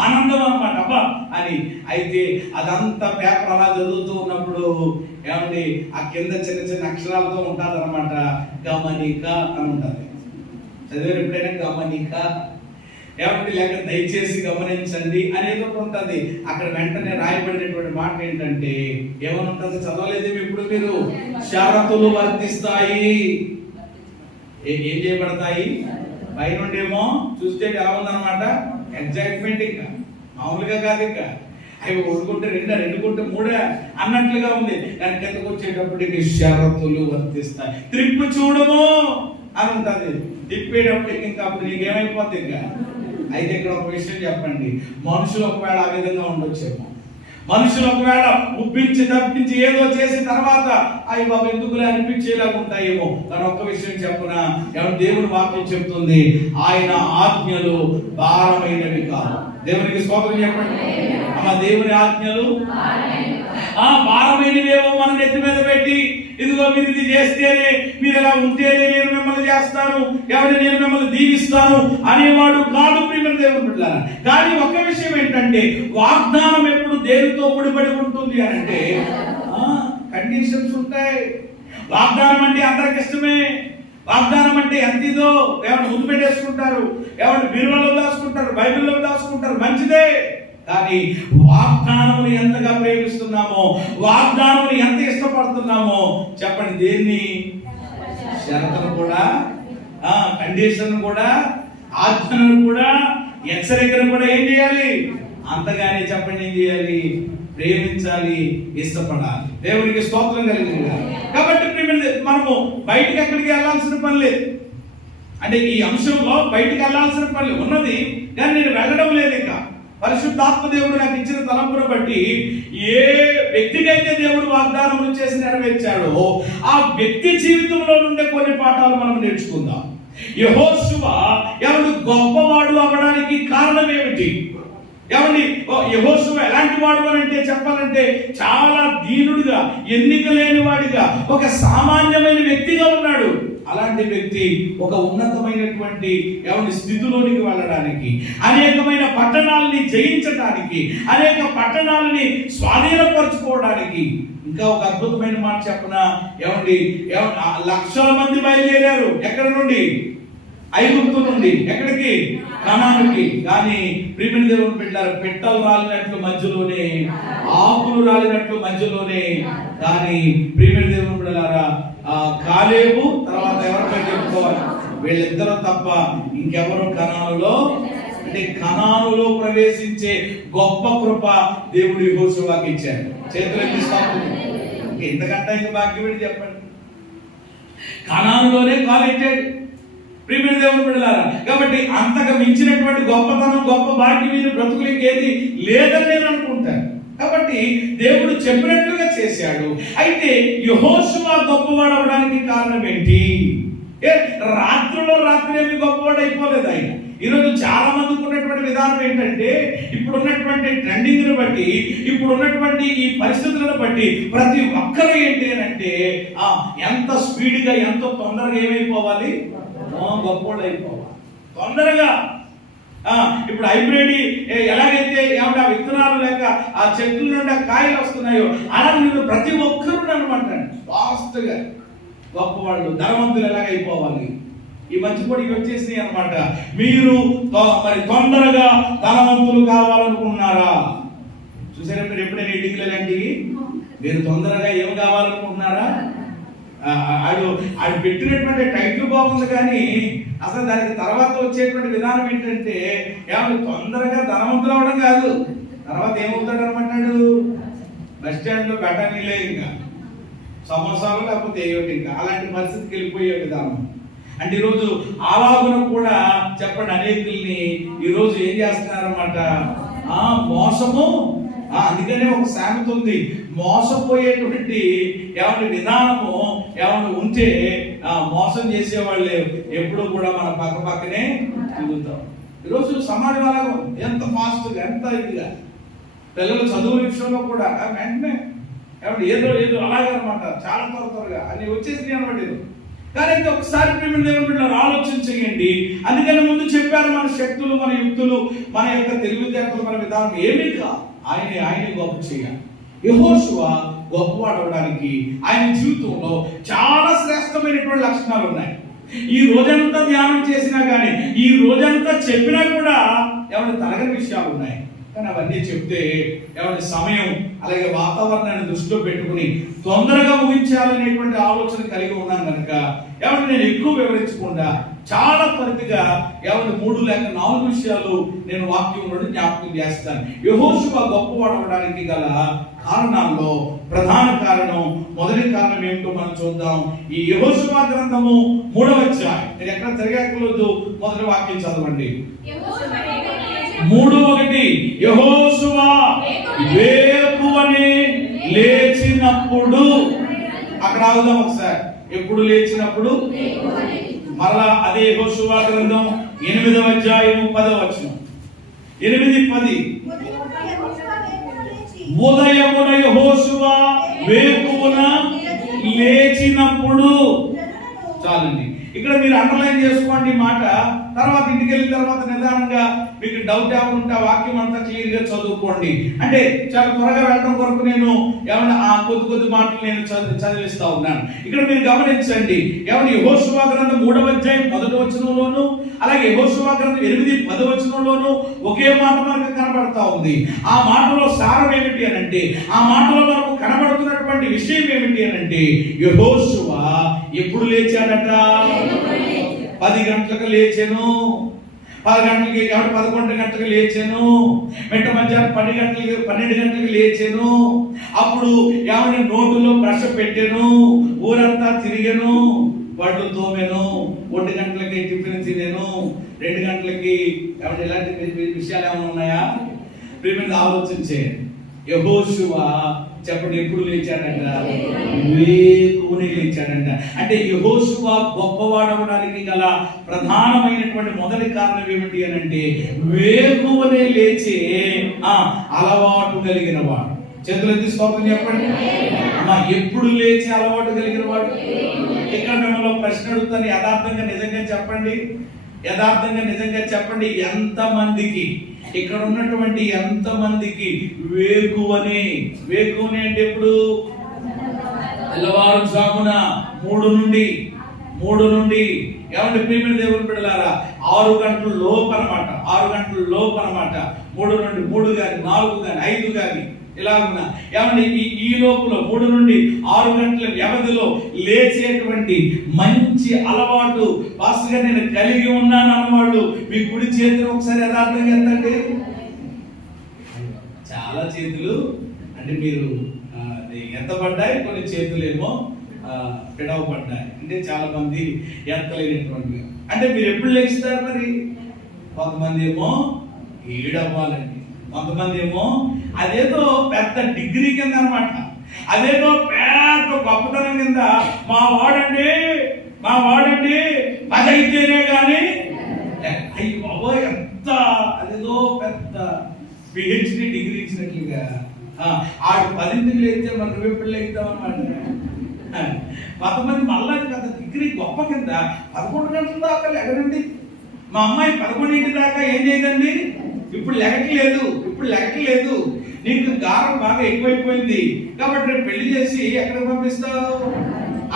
ఆనందం అన్నమాట. అబ్బా అని. అయితే అదంతా పేపర్ అలా చదువుతూ ఉన్నప్పుడు ఏమండి ఆ కింద చిన్న చిన్న అక్షరాలతో ఉంటుంది అనమాట, గమనిక అని ఉంటుంది. చదివారు ఎప్పుడైనా గమనిక? ఏమంటే లేక దయచేసి గమనించండి అనేది ఒకటి ఉంటుంది. అక్కడ వెంటనే రాయబడినటువంటి మాట ఏంటంటే ఏమని ఉంటుంది? చదవలేదేమి ఇప్పుడు మీరు? షరతులు వర్తిస్తాయి. ఏం చేయబడతాయి? పైనుండేమో చూస్తే ఎలా ఉందన్నమాట, ఎగ్జైట్మెంట్, ఇంకా మామూలుగా కాదు, ఇంకా అవి ఒకటికుంటే రెండుకుంటే మూడే అన్నట్లుగా ఉంది. కానీ కిందకు వచ్చేటప్పటికి షరతులు వర్తిస్తాయి. త్రిప్పు చూడము అని ఉంటుంది. తిప్పేటప్పటికి ఇంకా అప్పుడు నీకేమైపోద్ది ఇంకా. అయితే ఇక్కడ ఒక విషయం చెప్పండి, మనుషులు ఒకవేళ ఆ విధంగా ఉండొచ్చేమో. మనుషులు ఒకవేళ ఉప్పించి తప్పించి ఏదో చేసిన తర్వాత అవి బాబు ఎందుకులే అనిపించేలాగా ఉంటాయేమో. కానీ ఒక్క విషయం చెప్పునా, దేవుని వాక్యం చెప్తుంది, ఆయన ఆజ్ఞలు భారమైనవి కాదు. దేవునికి స్తోత్రం చెప్పండి. దేవుని ఆజ్ఞలు భారమైనవేమో మన నెత్తి మీద పెట్టి, ఇదిగో మీరు ఇది చేస్తేనే, మీరు ఎలా ఉంటేనే నేను మిమ్మల్ని చేస్తాను, నేను మిమ్మల్ని దీవిస్తాను అనేవాడు కాదు ప్రియమైన దేవుని బిడ్డలారా. కానీ ఒక్క విషయం ఏంటంటే, వాగ్దానం ఎప్పుడు దేనితో ముడిపడి ఉంటుంది అని అంటే కండిషన్స్ ఉంటాయి. వాగ్దానం అంటే అందరికి ఇష్టమే. వాగ్దానం అంటే ఎంత ఇదో ఎవరు ముందు పెట్టేసుకుంటారు, ఎవరు బీరువాలో దాచుకుంటారు, బైబిల్లో దాచుకుంటారు, మంచిదే. కానీ వాగ్దానమును ఎంతగా ప్రేమిస్తున్నామో, వాగ్దానమును ఎంత ఇష్టపడుతున్నామో చెప్పండి. దేన్ని? షరతును కూడా, కండిషన్ కూడా, ఆజ్ఞను కూడా, హెచ్చరికను కూడా ఏం చేయాలి? అంతగానే చెప్పండి ఏం చేయాలి? ప్రేమించాలి, ఇష్టపడాలి. దేవునికి స్తోత్రం కలిగింది. కాబట్టి మనము బయటికి ఎక్కడికి వెళ్ళాల్సిన పని లేదు. అంటే ఈ అంశంలో బయటికి వెళ్ళాల్సిన పని ఉన్నది, కానీ నేను వెళ్ళడం లేదు. ఇంకా పరిశుద్ధాత్మ దేవుడు నాకు ఇచ్చిన తలంపును బట్టి ఏ వ్యక్తికైతే దేవుడు వాగ్దానం చేసి నెరవేర్చాడో ఆ వ్యక్తి జీవితంలో నుండే కొన్ని పాఠాలు మనం నేర్చుకుందాం. యెహోషువ ఎవడు గొప్పవాడు అవ్వడానికి కారణం ఏమిటి? ఏమండి, యెహోషువ ఎలాంటి వాడు అని అంటే చెప్పాలంటే చాలా దీనుడుగా, ఎన్నిక లేని వాడిగా, ఒక సామాన్యమైన వ్యక్తిగా ఉన్నాడు. అలాంటి వ్యక్తి ఒక ఉన్నతమైనటువంటి స్థితిలోనికి వెళ్ళడానికి, అనేకమైన పట్టణాలని జయించడానికి, అనేక పట్టణాలని స్వాధీనపరచుకోవడానికి, ఇంకా ఒక అద్భుతమైన మాట చెప్పనా, లక్షల మంది బయలుదేరారు. ఎక్కడి నుండి? ఐగుప్తు నుండి. ఎక్కడికి? కనానుకి. కానీ ప్రియమైన దేవుని బిడ్డలారా, పెట్టలు రాలినట్లు మధ్యలోనే, ఆకులు రాలినట్లు మధ్యలోనే. కానీ ప్రియమైన దేవుని బిడ్డలారా, కాలేబు తర్వాత ఎవరిపై చెప్పుకోవాలి? వీళ్ళిద్దరూ తప్ప ఇంకెవరు కనానులో, అంటే కనానులో ప్రవేశించే గొప్ప కృప దేవుడు యెహోషువకి ఇచ్చాడు. చేతులు తీసుకోవాలి. ఇంతకంటే ఇంకా భాగ్యం ఏంటి చెప్పండి? కనానులోనే కాలెట్టాడు ప్రియమైన దేవుని బిడ్డలారా. కాబట్టి అంతగా మించినటువంటి గొప్పతనం, గొప్ప భాగ్యం వీరి బ్రతుకులకి ఏది లేదని నేను అనుకుంటాను. కాబట్టి దేవుడు చెప్పినట్లుగా చేశాడు. అయితే యెహోషువ గొప్పవాడు అవడానికి కారణం ఏంటి? రాత్రిలో రాత్రి ఏమి గొప్పవాడు అయిపోలేదు ఆయన. ఈరోజు చాలా మందికి ఉన్నటువంటి విధానం ఏంటంటే, ఇప్పుడున్నటువంటి ట్రెండింగ్ను బట్టి, ఇప్పుడున్నటువంటి ఈ పరిస్థితులను బట్టి ప్రతి ఒక్కరు ఏంటి అని అంటే ఎంత స్పీడ్గా, ఎంతో తొందరగా ఏమైపోవాలి? గొప్పవాడు అయిపోవాలి తొందరగా. ఇప్పుడు హైబ్రిడ్ ఎలాగైతే ఆ విత్తనాలు లేక ఆ చెట్ల నుండి కాయలు వస్తున్నాయో, అలా మీరు ప్రతి ఒక్కరు అనమాట ఫాస్ట్ గా గొప్పవాళ్ళు, ధనవంతులు ఎలాగైపోవాలి. ఈ మంచి పొడికి వచ్చేసినాయి అనమాట. మీరు మరి తొందరగా ధనవంతులు కావాలనుకుంటున్నారా? చూసారా మీరు ఎప్పుడైనా ఎన్నికలు ఇలాంటివి? మీరు తొందరగా ఏం కావాలనుకుంటున్నారా? ఆడు పెట్టినటువంటి టైటిల్ బాగుంది, కానీ అసలు దానికి తర్వాత వచ్చేటువంటి విధానం ఏంటంటే తొందరగా ధనవంతులు అవడం కాదు, తర్వాత ఏమవుతాడు అనమాటాడు? బస్ స్టాండ్ లో బఠానీలే, ఇంకా సమోసాలు, లేకపోతే ఏమిటి, ఇంకా అలాంటి పరిస్థితికి వెళ్ళిపోయే విధానం. అంటే ఈరోజు అలాగున కూడా చెప్పండి, అనేకుల్ని ఈరోజు ఏం చేస్తున్నారన్నమాట? మోసము. అందుకనే ఒక సామెత ఉంది, మోసపోయేటువంటి విధానము ఉంటే మోసం చేసేవాళ్ళు ఎప్పుడూ కూడా మన పక్క పక్కనే తిరుగుతాం. ఈరోజు సమాజం అలాగ ఎంత ఫాస్ట్గా, ఎంత ఇదిగా, పిల్లలు చదువుల విషయంలో కూడా వెంటనే ఏదో అలాగనమాట, చాలా త్వరగా అన్ని వచ్చేసినాయి అనమాట. కానీ ఒకసారి ప్రేమ దేవుని బిడ్డలారా ఆలోచన చేయండి. అందుకని ముందు చెప్పారు, మన శక్తులు, మన యుక్తులు, మన యొక్క తెలివితేటలు, మన విధానం ఏమీ కాదు. ఆయన గొప్ప చేయాలి. యెహోషువ గొప్పవాడవడానికి ఆయన జీవితంలో చాలా శ్రేష్టమైనటువంటి లక్షణాలు ఉన్నాయి. ఈ రోజంతా ధ్యానం చేసినా కానీ, ఈ రోజంతా చెప్పినా కూడా ఎవరి తరగని విషయాలు ఉన్నాయి. కానీ అవన్నీ చెప్తే ఎవరి సమయం అలాగే వాతావరణాన్ని దృష్టిలో పెట్టుకుని తొందరగా ముగించాలనేటువంటి ఆలోచన కలిగి ఉన్నాను కనుక ఎవరు నేను ఎక్కువ వివరించకుండా చాలా పరిధిగా ఎవరి 3 లేక 4 విషయాలు నేను వాక్యంలో జ్ఞాపకం చేస్తాను. యెహోషువ గొప్పవాడు అవడానికి గల కారణాల్లో ప్రధాన కారణం, మొదటి కారణం ఏమిటో మనం చూద్దాం. ఈ యెహోషువ గ్రంథము 3వ అధ్యాయం. మీరు ఎక్కడ తిరగక్కర్లేదు, మొదటి వాక్యం చదవండి. 3:1 యెహోషువ వేకువనే లేచినప్పుడు, అక్కడ ఆగుదాం ఒకసారి. ఎప్పుడు లేచినప్పుడు? మరలా అదే యెహోషువ గ్రంథం 8వ అధ్యాయం 10వ వచనం. 8:10 ఉదయమున యెహోషువ వేకువన లేచినప్పుడు. చాలండి, ఇక్కడ మీరు అండర్లైన్ చేసుకోండి మాట. తర్వాత ఇంటికి వెళ్ళిన తర్వాత నిదానంగా మీకు డౌట్ ఏమైనా ఉంటే ఆ వాక్యం అంతా క్లియర్ గా చదువుకోండి. అంటే చాలా త్వరగా వెళ్ళడం కొరకు నేను ఏమన్నా ఆ కొద్ది మాటలు నేను చదివిస్తా ఉన్నాను. ఇక్కడ మీరు గమనించండి, ఏమన్నా యెహోషువ గ్రంథం 3వ అధ్యాయం 1వ వచనంలోను, అలాగే యెహోషువ గ్రంథం 8-10 వచనంలోను ఒకే మాట మనకు కనబడతా ఉంది. ఆ మాటలో సారం ఏమిటి అని అంటే, ఆ మాటలో మనకు కనబడుతున్నటువంటి విషయం ఏమిటి అని అంటే, యెహోషువ ఎప్పుడు లేచాడట? 10 గంటలకు లేచాను. 10 గంటలకి 11 గంటలకు లేచాను. మెట్ట మధ్యాహ్నం 12 గంటలకు లేచాను. అప్పుడు ఏమైనా నోటులో బ్రష్ పెట్టాను, ఊరంతా తిరిగాను, బళ్ళు తోమాను, 1 గంటలకి టిఫిన్ తినాను, 2 గంటలకి ఏమైనా ఇలాంటి విషయాలు ఏమైనా ఉన్నాయా? ప్రేమగా ఆలోచించేయండి. యెహోషువ చెప్పండి ఎప్పుడు లేచాడంట? వేకువనే లేచాడంట. అంటే యెహోషువ గొప్పవాడవడానికి గల ప్రధానమైనటువంటి మొదటి కారణం ఏమిటి అని అంటే, వేకువనే లేచే అలవాటు కలిగిన వాడు. చేతులెత్తి స్తోత్రం చెప్పండి. ఎప్పుడు లేచే అలవాటు కలిగిన వాడు. ఇక్కడ మిమ్మల్ని ప్రశ్న అడుగుతాను, యథార్థంగా నిజంగా చెప్పండి. ఎంతమందికి, ఇక్కడ ఉన్నటువంటి ఎంతమందికి వేకువనే అంటే ఎప్పుడు? తెల్లవారుజామున 3 నుండి ఏమంటే ప్రియమైన దేవుని బిడ్డలారా 6 గంటల లోపు అన్నమాట. 6 గంటల లోపు అన్నమాట. 3 నుండి 3 కానీ 4 కానీ 5 కానీ ఇలాగున్నా ఏమంటే ఈ లోపల 3 నుండి 6 గంటల వ్యవధిలో లేచేటువంటి మంచి అలవాటు పాస్టర్ గారు నేను కలిగి ఉన్నాను అన్నవాళ్ళు మీ కుడి చేతులు ఒకసారి యథార్థంగా ఎత్తండి. చాలా చేతులు అంటే మీరు ఎత్తబడ్డాయి, కొన్ని చేతులేమో పిడవబడ్డాయి. అంటే చాలా మంది ఎత్తలేనటువంటి. అంటే మీరు ఎప్పుడు లేస్తారు మరి? కొంతమంది ఏమో 7 అవ్వాలండి, కొంతమంది ఏమో అదేదో పెద్ద డిగ్రీ కింద అనమాట, అదేదో పెద్ద గొప్పతనం కింద మా వాడండి 10 అయితేనే కానీ అయ్యి బాబో ఎంత అదేదో పెద్ద పిహెచ్డి డిగ్రీ ఇచ్చినట్లుగా. 10ంటికి లేస్తే మనం నువ్వు ఎప్పుడు లేస్తాం అన్నమాట. కొంతమంది మళ్ళా పెద్ద డిగ్రీ గొప్ప కింద 11 గంటల దాకా లెగనండి. మా అమ్మాయి 11 దాకా ఏం చేయదండి, ఇప్పుడు లెగట్లేదు, నీకు గారం బాగా ఎక్కువైపోయింది కాబట్టి రేపు పెళ్లి చేసి ఎక్కడికి పంపిస్తావు?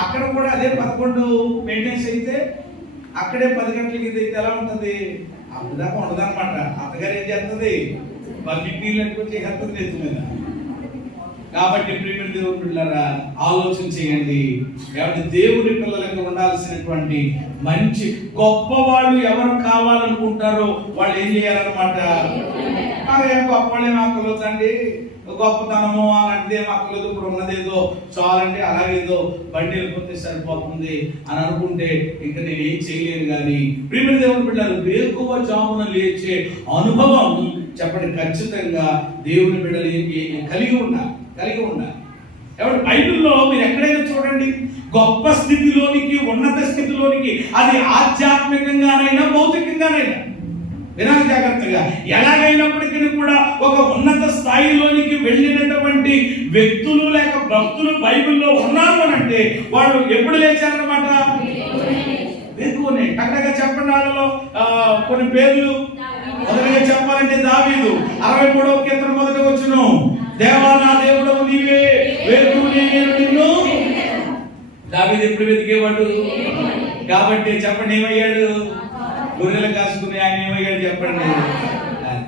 అక్కడ కూడా అదే 11 మెయింటెన్స్ అయితే అక్కడే 10 గంటలకి ఇది అయితే ఎలా ఉంటుంది? అప్పుడు దాకా ఉండదన్నమాట. అత్తగారు ఏం చేస్తుంది? కిడ్నీలు ఎక్కువ చేస్తుంది నెత్తి మీద. కాబట్టి ప్రియమైన దేవుని పిల్లలారా ఆలోచన చేయండి. కాబట్టి దేవుని పిల్లలకు ఉండాల్సినటువంటి మంచి గొప్ప వాళ్ళు ఎవరు కావాలనుకుంటారో వాళ్ళు ఏం చేయాలన్నమాట. అదే గొప్ప వాళ్ళు ఏం అక్కర్లేదండి, గొప్పతనము అలాంటిది ఏం అక్కర్లేదు, ఇప్పుడు ఉన్నదేదో చాలండి, అలాగేదో బండి వెళ్ళిపోతే సరిపోతుంది అని అనుకుంటే ఇంకా నేను ఏం చేయలేను. కానీ ప్రియమైన దేవుని పిల్లలు వేకువ జామున లేచే అనుభవం చెప్పండి ఖచ్చితంగా దేవుని బిడ్డలు కలిగి ఉండాలి. ఎవరు బైబిల్లో మీరు ఎక్కడైనా చూడండి, గొప్ప స్థితిలోనికి, ఉన్నత స్థితిలోనికి, అది ఆధ్యాత్మికంగానైనా భౌతికంగానైనా వినాలి జాగ్రత్తగా, ఎలాగైనప్పటికీ కూడా ఒక ఉన్నత స్థాయిలోనికి వెళ్ళినటువంటి వ్యక్తులు లేక భక్తులు బైబిల్లో ఉన్నారు అని అంటే వాళ్ళు ఎప్పుడు లేచారన్నమాట? వేకువనే. టక్కగా చెప్పండి. వాళ్ళలో కొన్ని పేర్లు చెప్పాలంటే దావీదు 63వ కీర్తన 1వ వచనం, దేవా నా దేవుడవు నీవే, వేకువనే నేను నిన్ను. దావీదు ఎప్పుడు వెతికేవాడు? కాబట్టి చెప్పండి ఏమయ్యాడు? గొర్రెలు కాసుకుని ఆయన ఏమయ్యాడు చెప్పండి.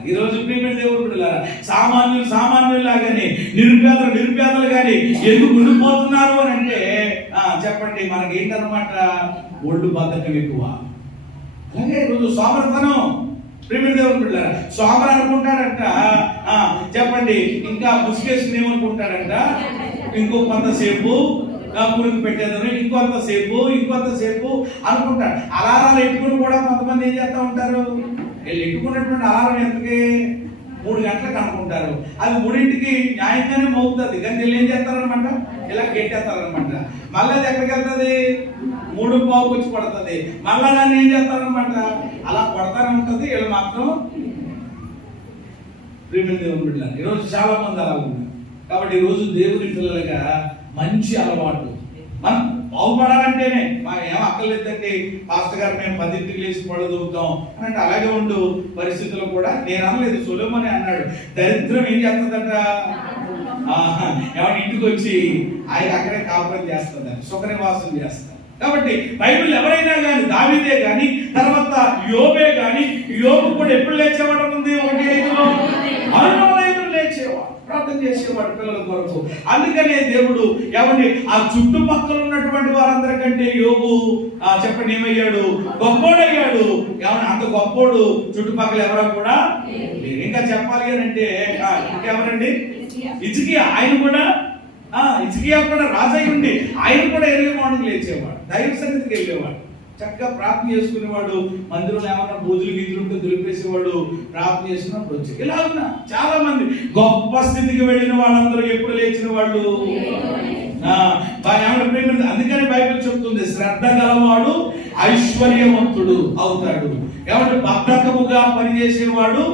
ఈ రోజు ప్రియమైన దేవుడు బిడ్డలారా, సామాన్యులాగానే నిరుపేదలు కానీ ఎందుకు ఉండిపోతున్నారు అని అంటే చెప్పండి, మనకి ఏంటన్నమాట, ఒళ్ళు బద్ధకం ఎక్కువ. అలాగే ఈరోజు సోమరతనం. ప్రియమైన దేవుడు బిడ్డలారా, సోమరు అనుకుంటాడంట చెప్పండి, ఇంకా ముసుగేసుకుని ఏమనుకుంటాడంట, ఇంకో కొంతసేపు పురుగు పెట్టేదని, ఇంకొంతసేపు అనుకుంటాడు. అలారాలు ఎట్టుకుని కూడా కొంతమంది ఏం చేస్తూ ఉంటారు, వీళ్ళు ఎట్టుకున్నటువంటి అలారం ఎంతకి 3 గంటలకు అనుకుంటారు. అది 3ంటికి న్యాయంగానే మోగుతుంది, కానీ వీళ్ళు ఏం చేస్తారనమాట, ఇలా గెట్టేస్తారనమాట. మళ్ళీ అది ఎక్కడికి వెళ్తుంది, 3:15 వచ్చి పడుతుంది. మళ్ళా దాన్ని ఏం చేస్తారనమాట, అలా కొడతానే ఉంటుంది. వీళ్ళు మాత్రం ప్రియమైన దేవుని బిడ్డలారా, ఈరోజు చాలా మంది అలా ఉన్నారు. కాబట్టి ఈరోజు దేవుని పిల్లలుగా మంచి అలవాటు, మనం బాగుపడాలంటేనే మనం ఏం అక్కర్లేదండి, పాస్టర్ గారు మేము 10ంటికి లేచి పడదవుతాం అని అంటే అలాగే ఉండు పరిస్థితులు కూడా. నేను అనలేదు, సొలొమోనే అన్నాడు, దరిద్రం ఏం చేస్తుందట, ఏమైనా ఇంటికి వచ్చి ఆయన అక్కడే కాపురం చేస్తుందని, సుఖనివాసం చేస్తారు. కాబట్టి బైబిల్ ఎవరైనా కానీ, దావీదే కానీ, తర్వాత యోబే కానీ, యోబు కూడా ఎప్పుడు లేచేవాడు ఉంది, 1:5లో అరుణోదయం లేచేవాడు, ప్రార్థన చేసేవాడు పిల్లల కొరకు. అందుకనే దేవుడు ఎవరిని ఆ చుట్టుపక్కల ఉన్నటువంటి వారందరికంటే యోబు చెప్పండి ఏమయ్యాడు, గొప్పోడయ్యాడు. ఎవరు అంత గొప్పోడు చుట్టుపక్కల ఎవరో కూడా. ఇంకా చెప్పాలి అని అంటే ఇంకెవరండి, హిజ్కియా. ఆయన కూడా హిజ్కియా కూడా రాజయ్య ఉండి ఆయన కూడా ఎర్లీ మార్నింగ్ లేచేవాడు, దైవ సన్నిధికి వెళ్ళేవాడు, చక్కగా ప్రార్థన చేసుకునేవాడు. మందిరంలో ఏమన్నా బూజులు గీజులు ఉంటే దులిపేసేవాడు, ప్రార్థన చేసుకున్నప్పుడు వచ్చి. ఇలా ఉన్న చాలా మంది గొప్ప స్థితికి వెళ్ళిన వాళ్ళందరూ ఎప్పుడు లేచిన వాళ్ళు అందుకని బైబిల్ చెప్తుంది, శ్రద్ధ గలవాడు ఐశ్వర్యవంతుడు అవుతాడు, ఏమంటే బద్ధకముగా పనిచేసేవాడు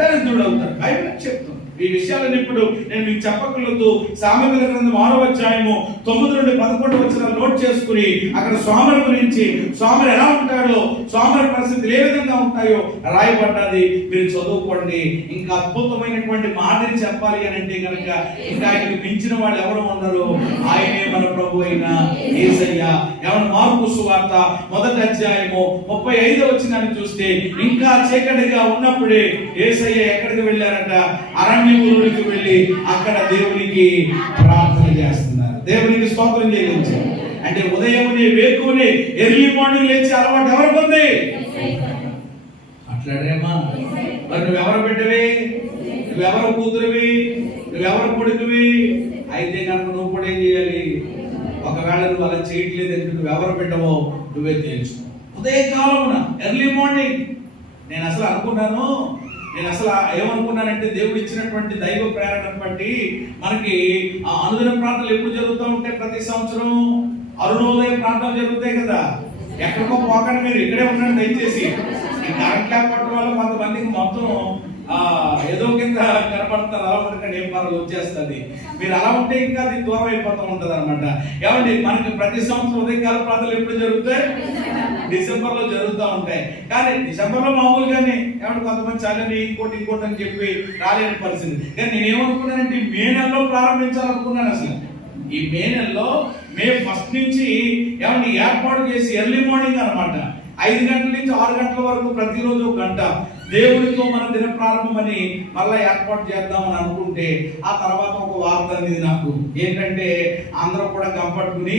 దరిద్రుడు అవుతాడు. బైబిల్ చెప్తుంది ఈ విషయాలను. ఇప్పుడు నేను మీకు చెప్పకూడదు. సామెతల గ్రంథం 6వ అధ్యాయము 9 నుండి 11 వచనాలు నోట్ చేసుకుని అక్కడ సోమరు గురించి, సోమరు ఎలా ఉంటాడో, సోమరు పరిస్థితులు ఏ విధంగా ఉంటాయో రాయబడ్డది. మీరు చదువుకోండి. ఇంకా అద్భుతమైనటువంటి మాదిరి చెప్పాలి అని అంటే కనుక ఇంకా ఆయనకు మించిన వాళ్ళు ఎవరు ఉండరు. ఆయనే మన ప్రభు అయిన యేసయ్య. ఎవరు మార్కు సువార్త 1వ అధ్యాయము 35వ వచనాన్ని చూస్తే, ఇంకా చీకటిగా ఉన్నప్పుడే యేసయ్య ఎక్కడికి వెళ్ళారట, అరణ్యములోకి వెళ్ళి అక్కడ దేవునికి ప్రార్థన చేస్తున్నారు, దేవునికి స్తోత్రం చెల్లించారు. అంటే ఉదయమునే వేకువనే ఎర్లీ మార్నింగ్ లేచి అలవాటు ఎవరికి ఉంది? అట్లాడేమా, మరి నువ్వెవరు బిడ్డవి, నువ్వెవరు కూతురువి, నువ్వెవరు కొడుకువి అయితే కనుక నువ్వు కూడా ఏం చేయాలి, ఒకవేళ నువ్వు అలా చేయట్లేదంటే నువ్వెవరు బిడ్డవో నువ్వే తెలుసుకో. ఉదయకాలమున ఎర్లీ మార్నింగ్ నేను అసలు ఏమనుకున్నానంటే, దేవుడు ఇచ్చినటువంటి దైవ ప్రేరణ బట్టి మనకి అనుదిన ప్రార్థనలు ఎప్పుడు జరుగుతూ ఉంటాయి, ప్రతి సంవత్సరం అరుణోదయ ప్రార్థనలు జరుగుతాయి కదా. ఎక్కడికో పోకండి, మీరు ఇక్కడే ఉండండి దయచేసి. ఈ కరెంట్ లేకపోవడం వల్ల కొంతమందికి మొత్తం ఏదో కింద కనపడతారు, అలా ఉండకండి, ఏం పర్వాలేదు వచ్చేస్తుంది. మీరు అలా ఉంటే ఇంకా అది దూరం అయిపోతూ ఉంటుంది అనమాట. ఏమండి, మనకి ప్రతి సంవత్సరం ఉదయకాల ప్రార్థనలు ఎప్పుడు జరుగుతాయి? డిసెంబర్లో జరుగుతూ ఉంటాయి. కానీ డిసెంబర్లో మామూలుగానే ఏమంటే కొంతమంది చాలని ఇంకోటి అని చెప్పి రాలేని పరిస్థితి. కానీ నేనేమనుకున్నానంటే మే నెలలో ప్రారంభించాలనుకున్నాను. అసలు ఈ మే నెలలో మే 1 నుంచి ఏమంటే ఏర్పాటు చేసి ఎర్లీ మార్నింగ్ అనమాట 5 గంటల నుంచి 6 గంటల వరకు ప్రతిరోజు 1 గంట దేవుడితో మన దిన ప్రారంభం అని మళ్ళీ ఏర్పాటు చేద్దామని అనుకుంటే, ఆ తర్వాత ఒక వార్త అనేది నాకు ఏంటంటే, అందరూ కూడా గంపట్టుకుని